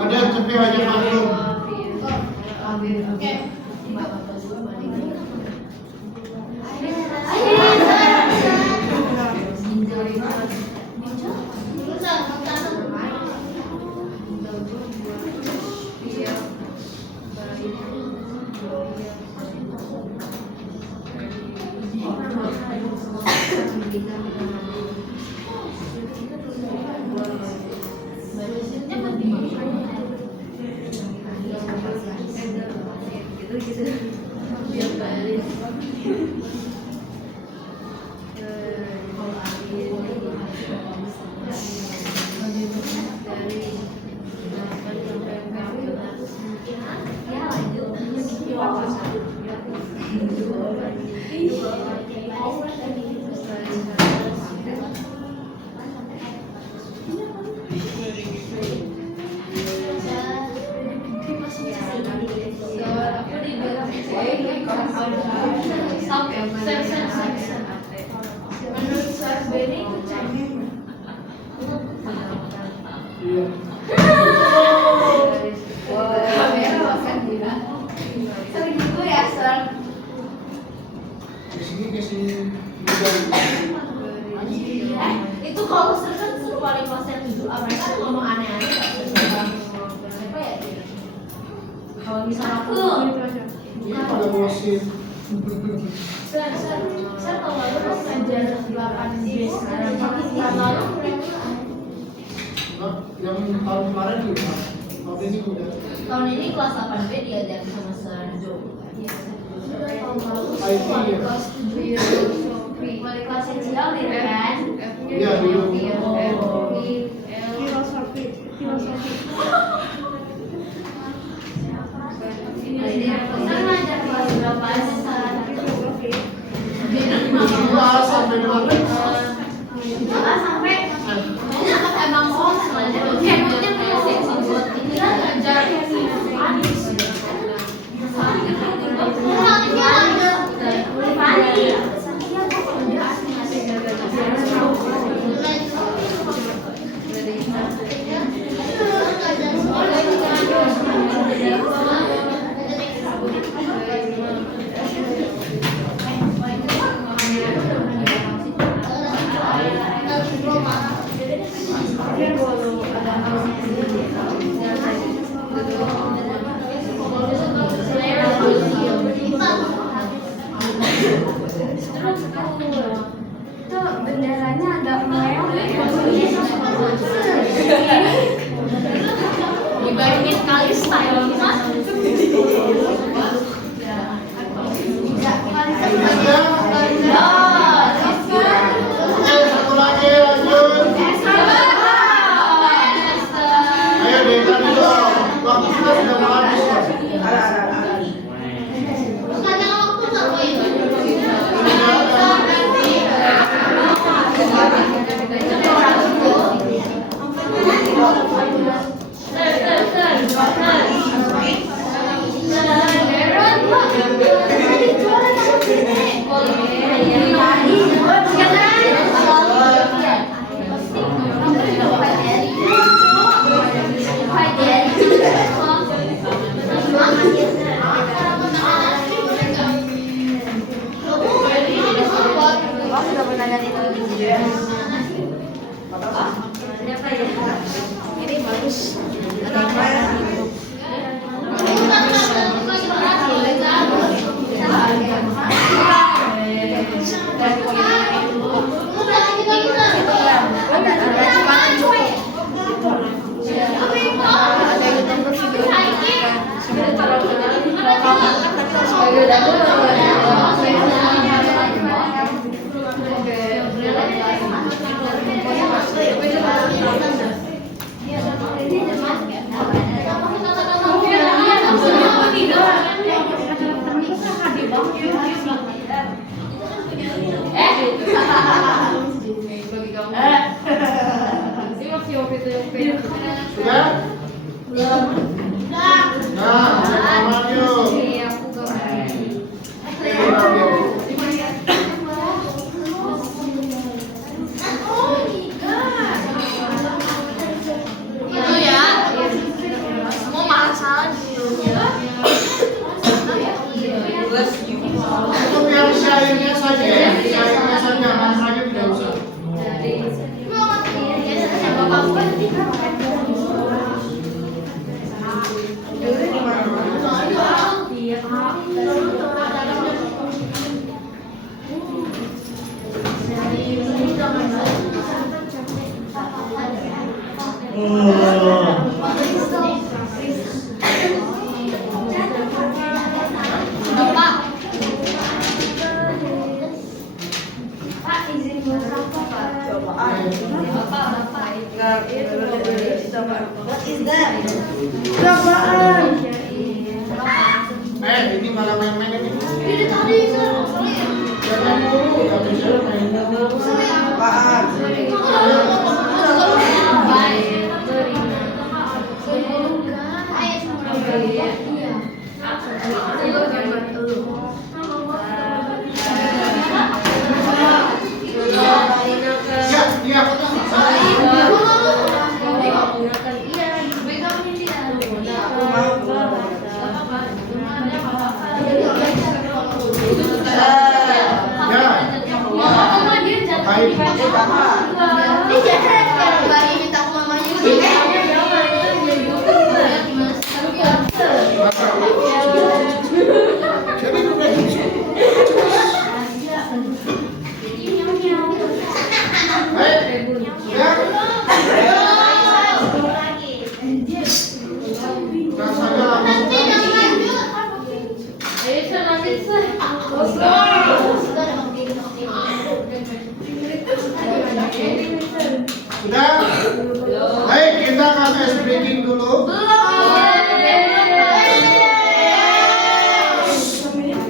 Ada yang cepi hanya maklum. Oke. Menurut Sar Benny itu cengeng. Iya. Kamera makan gila. Sering gitu ya, Sar. Di sini ke sini. Itu kalau Sar kan suruh paling konsen itu mereka ngomong aneh-aneh apa ya? Kalau misalnya aku Ini pada bosin. Sar kalau lalu pas ngajar 8 D sekarang tahun lalu Yang tahun kemarin juga. Tahun ini udah. tahun ini kelas 8B diajar sama Sar Jo. IT ya. Wali kelas yang sedang nih kan? Iya dulu. Sar ngajar kelas berapa Sar? Dua sampai berapa? Sampai emang sengaja maksudnya punya seksi buat ini kan ngajar Anis. Itu benderanya agak meleong. Dibandingin kali style mas. Satu lagi lanjut. Ayo Deka dulu. Waktu kita sudah mau habis. Bukannya waktu sama itu. Ini bagus. Iya, Sudah? Nah, sama yuk. Itu ya. Semua masalah di dunia. Itu biar syairnya saja ya, syairnya saja, naskahnya tidak usah. Ini malah main-main ini. Jangan dulu, tapi saya main. Ya, Sudah? Baik, kita akan ice breaking dulu.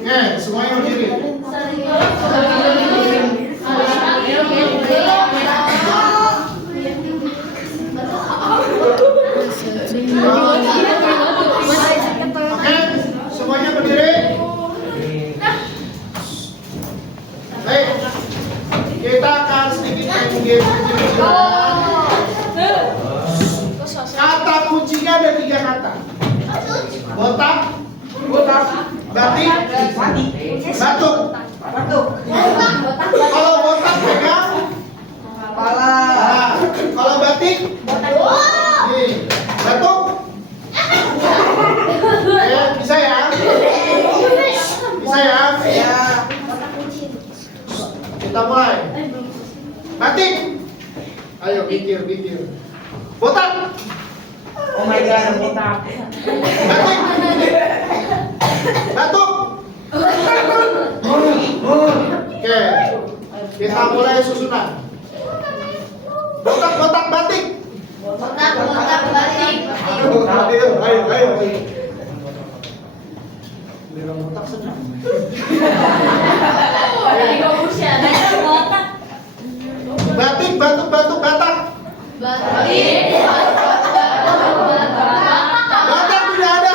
Oke, semuanya berdiri. Oke, semuanya berdiri. Baik, kita akan sedikit main game. Kata kuncinya ada 3 kata. Botak, batik, batuk. Kalau botak pegang kepala. Kalau batik, nih, batuk. Bisa ya? Bisa ya? Kita mulai. Batik. Ayo pikir. Botak. Oh my god, botak. Batik. Batuk. Oke. Kita mulai susunan. Botak batik. Ayo. Bilang botak senang. Batik, batuk, batak. Batak tidak ada.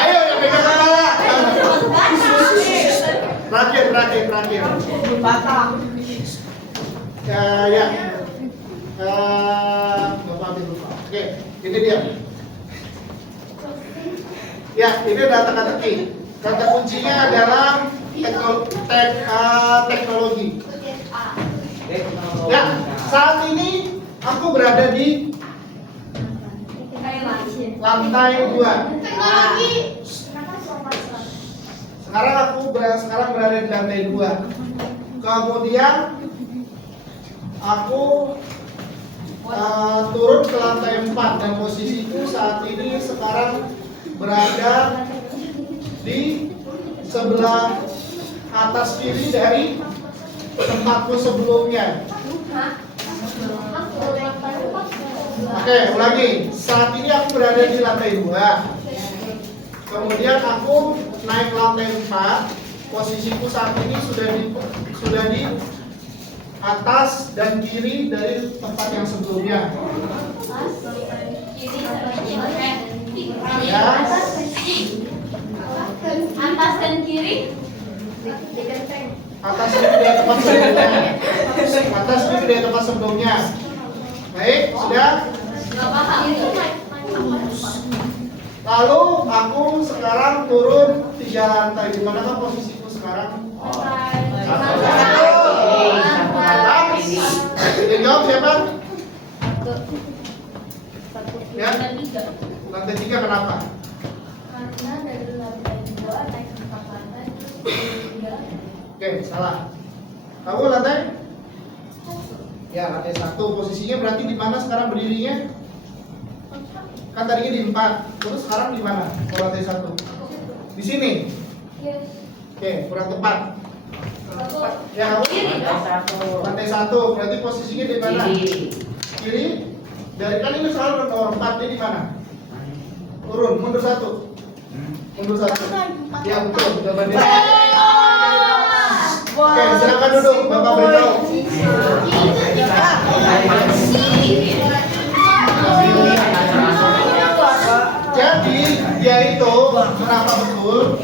Ayo yang pegang kepala. Terakhir. Batak. Ya. Bapak lupa. Oke, ini dia. Ya, ini ada teka-teki. Kata kuncinya adalah teknologi. Ya, saat ini aku berada di lantai 2. Sekarang berada di lantai 2. Kemudian aku turun ke lantai 4 dan posisiku saat ini sekarang berada di sebelah atas kiri dari tempatku sebelumnya. Oke, ulangi. Saat ini aku berada di lantai 2. Kemudian aku naik lantai 4. Posisiku saat ini sudah di atas dan kiri dari tempat yang sebelumnya. Ya. Atas dan kiri. Atas kiri dari tempat sebelumnya. Atas kiri dari tempat sebelumnya. Baik, sudah. Lalu aku sekarang turun 3 lantai. Di manakah posisiku sekarang? Atas. Yang jawab siapa? Ya. Lantai 3 kenapa? Karena dari lantai 2 naik ke 4 lantai terus Oke, salah. Kamu lantai? Ya, lantai 1. Posisinya berarti di mana sekarang berdirinya? Kan tadinya di 4. Terus sekarang di mana? Kalau lantai 1. Di sini. Oke, kurang tepat. Ya, kamu? Lantai 1. Berarti posisinya di mana? Kiri. Dari kan ini selalu nomor 4, dia di mana? Turun, mundur 1. Mundur 1. Ya, betul. Jawabannya. Oke, silakan duduk. Bapak beritahu. Jadi dia itu kenapa betul?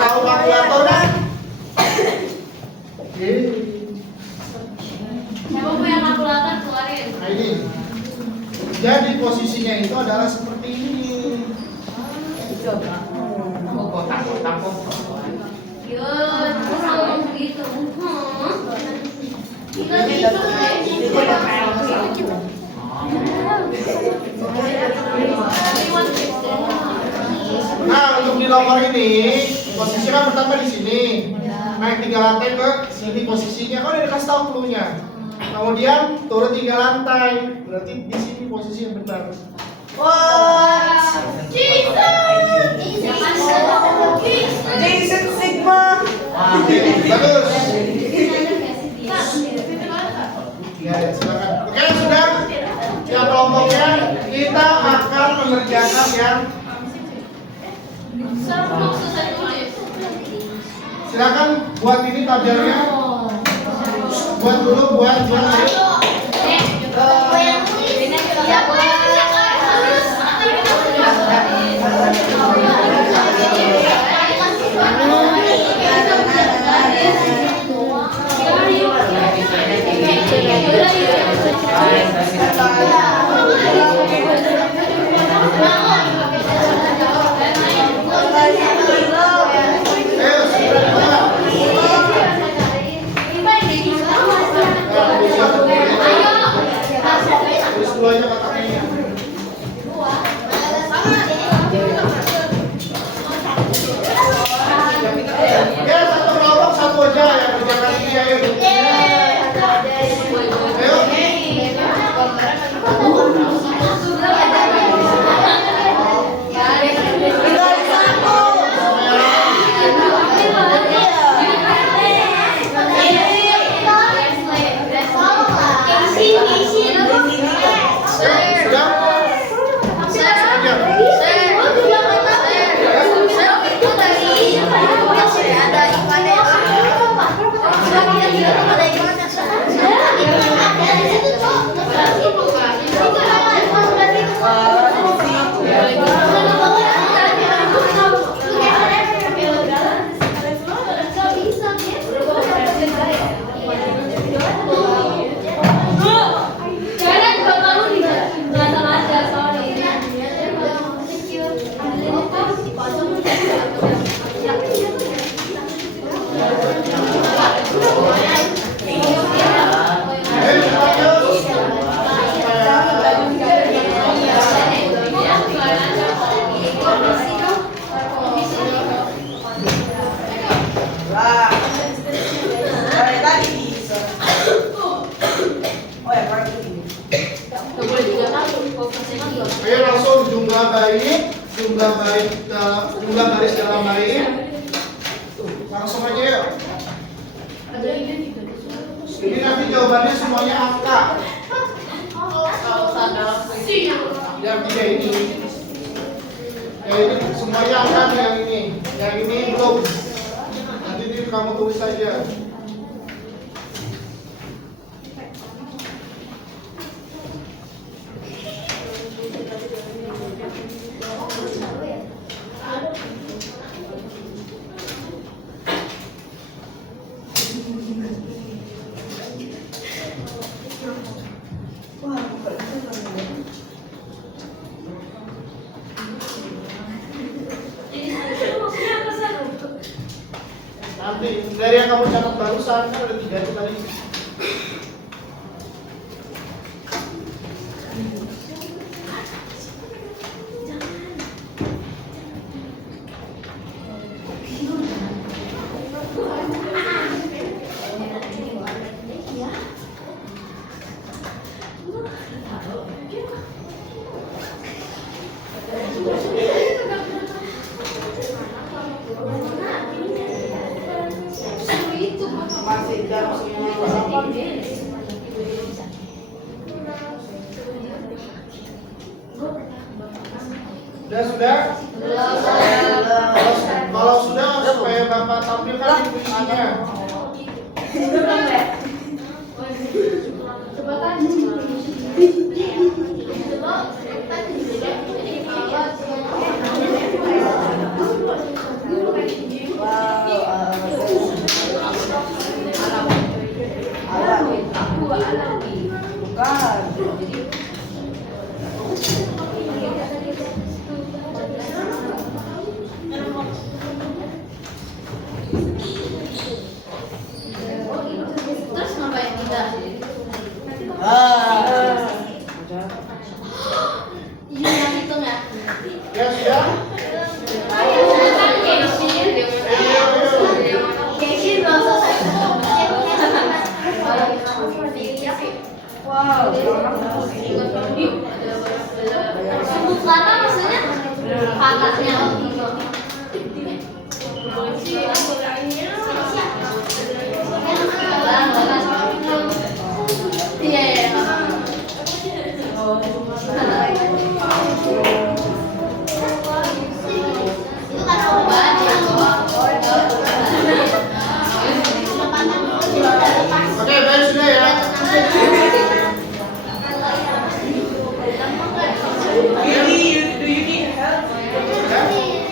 Tahu kalkulator kan? Oke. Siapa punya kalkulator keluarin. Nah ini. Jadi posisinya itu adalah seperti ini. Yuk, terus gitu. Kita Nah, untuk di nomor ini posisinya pertama di sini. Naik 3 lantai ke sini posisinya. Kau udah dikasih tahu clue-nya. Kemudian turun 3 lantai. Berarti di sini posisi yang benar. Jason Sigma. Oke, bagus. Ya, silakan. Oke, sudah. Ya, kelompoknya kita akan mengerjakan yang silakan buat ini tabelnya. Buat dulu, buat ayo. Terus dulu aja kotaknya. Ya, satu kelompok satu aja yang kerjakan ini ayo. Ayo. Ayo langsung jumlah baris dalam bait. Langsung aja yuk. Ini nanti jawabannya semuanya angka. Yang 3 ini. Yang ini semuanya angka nih, yang ini belum. kamu tulis saja. Wah, bukan itu namanya. Nanti dari yang kamu catat barusan kan ada 3 itu tadi. Masih jam 9. Sudah? Kalau sudah supaya Bapak tampilkan isinya. Coba kan. Bukan. Terus ngapain kita? Iya, hitung ya. Ya sudah? Casey belum selesai. Wow. Sungguh kata maksudnya patahnya. Iya, iya. Itu kan obat ya. Oke, baik sudah ya. Do you need help? Ya.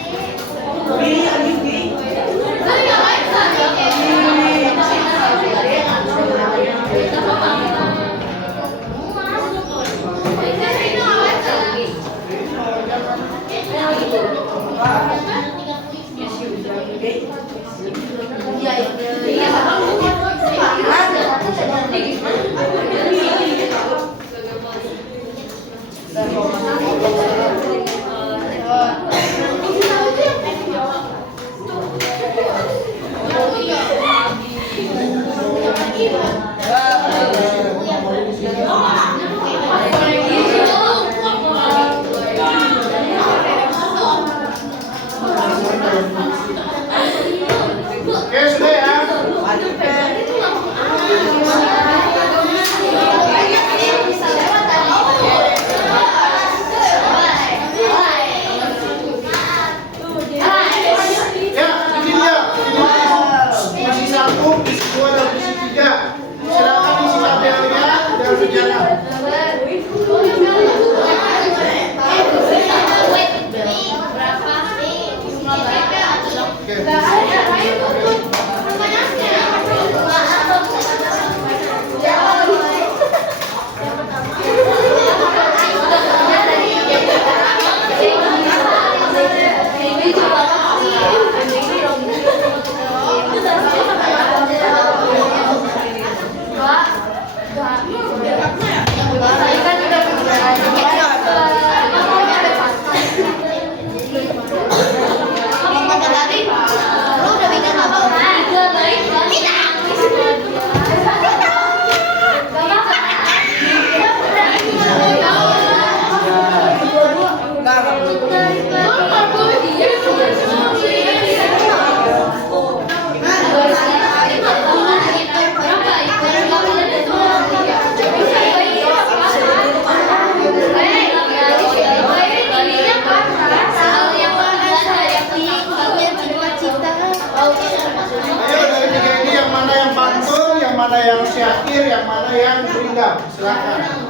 mana yang Syakir, yang mana yang Rindam? Silakan.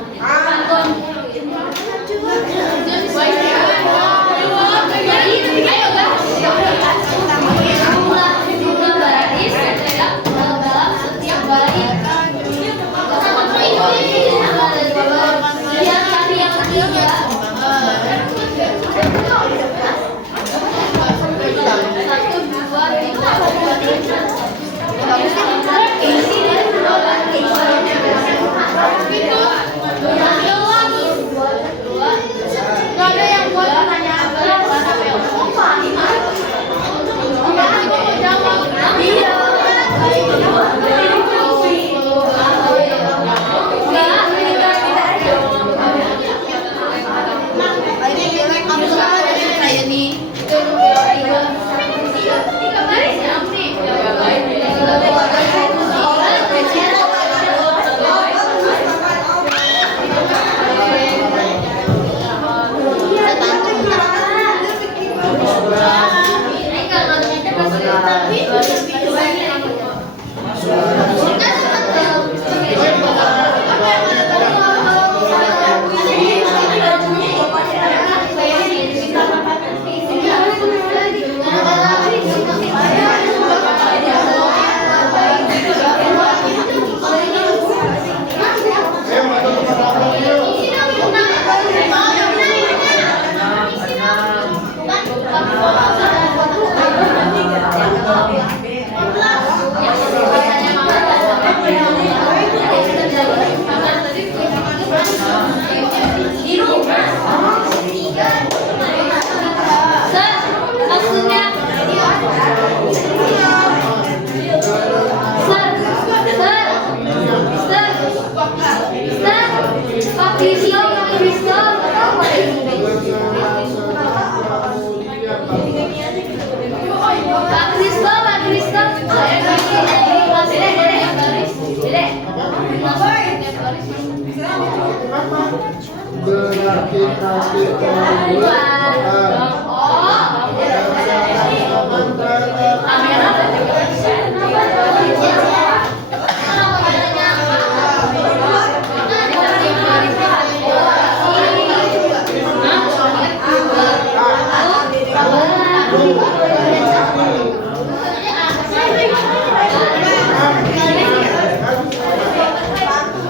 Jumlah baris dalam setiap bait. Yang kali yang ketiga. Satu, dua, tiga. Gak ada yang buat pertanyaan. Iya.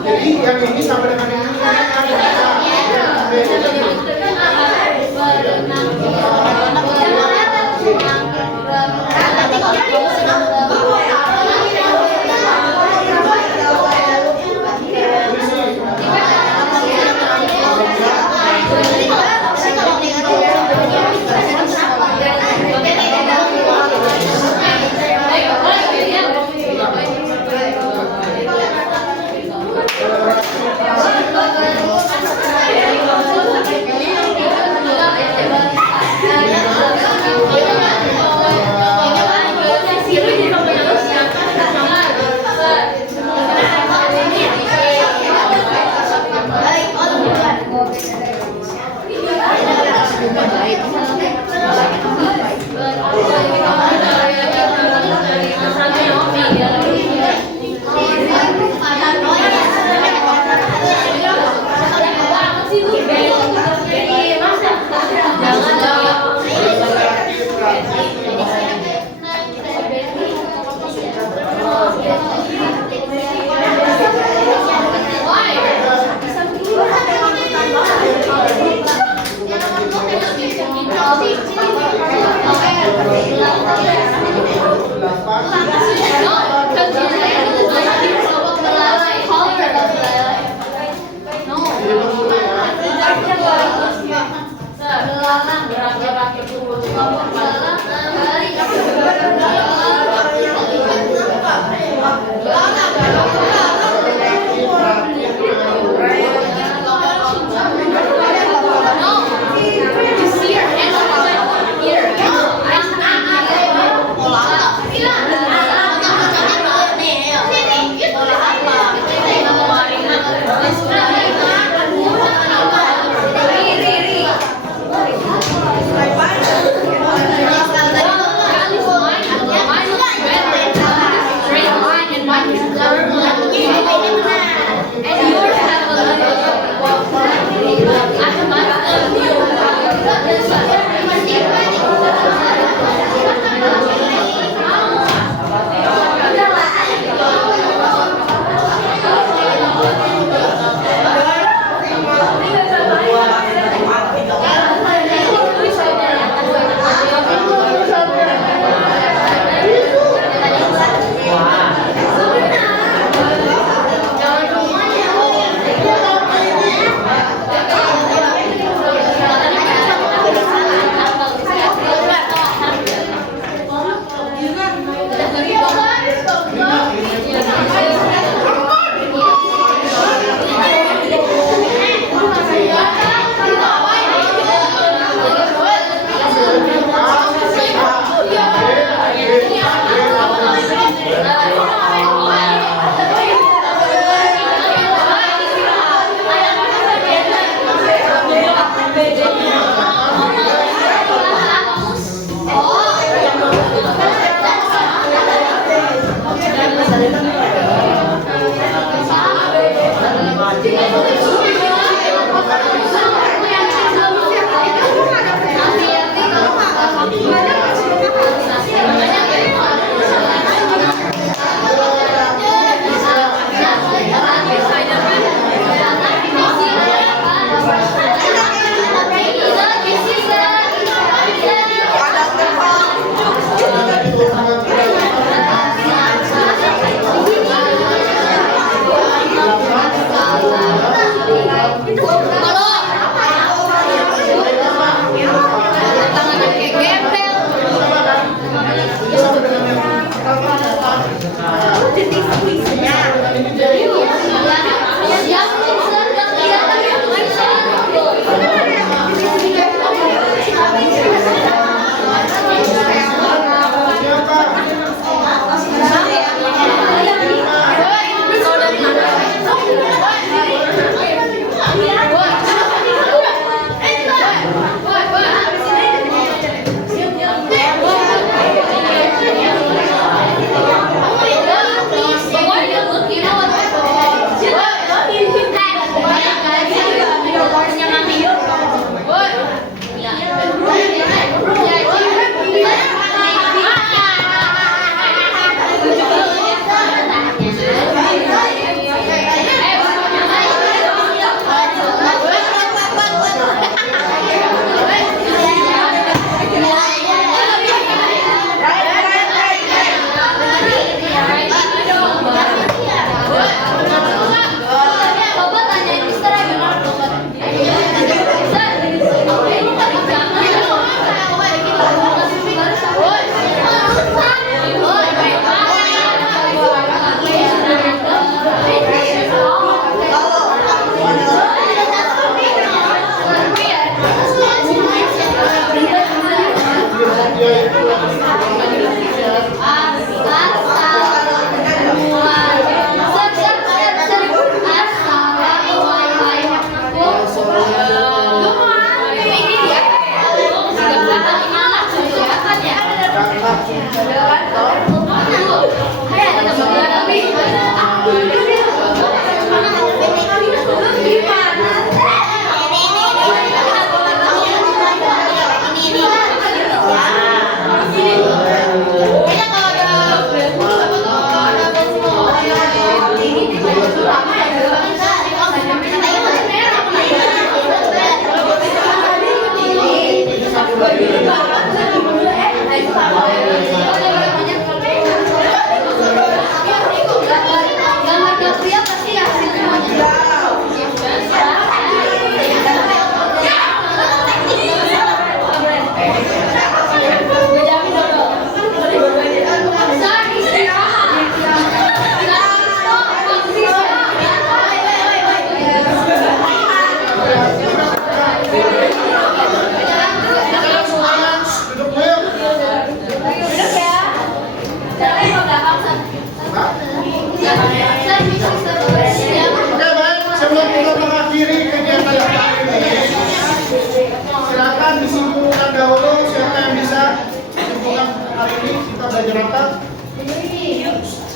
Jadi yang ini sampai dengan yang ini ada.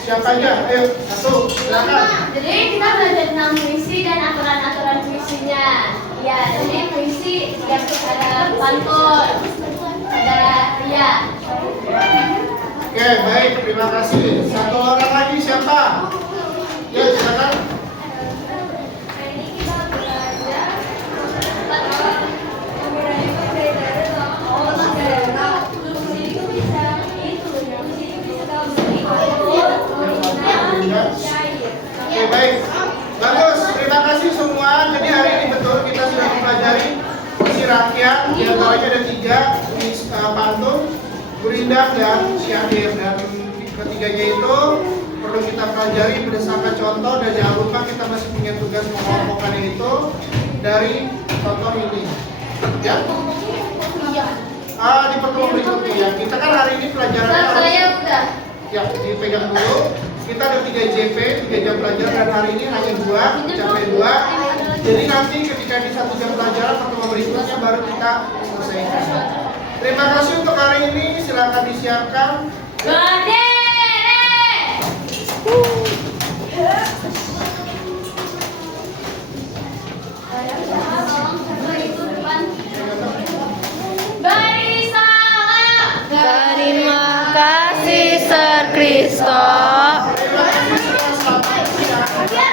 Siapa aja? Ayo, satu, silakan. Jadi kita belajar tentang puisi dan aturan-aturan puisinya. Ya, jadi puisi yang ada pantun, ada ria. Oke, baik, terima kasih. Satu orang lagi siapa? Ya, silakan. Hari ini kita belajar tentang Oke, baik. Bagus, terima kasih semua. Jadi hari ini betul kita sudah mempelajari puisi rakyat. Di antaranya ada 3, puisi pantun, gurindam, dan syair. Dan ketiganya itu perlu kita pelajari berdasarkan contoh. Dan jangan lupa kita masih punya tugas mengelompokkannya itu dari contoh ini. Ya? Di pertemuan berikutnya ya. Kita kan hari ini pelajarannya saya udah. ya, dipegang dulu. Kita ada 3 JP, 3 jam pelajaran, dan hari ini hanya 2, capai 2. Jadi nanti ketika di 1 jam pelajaran pertemuan berikutnya baru kita selesaikan. Terima kasih untuk hari ini, silakan disiapkan. Berdiri!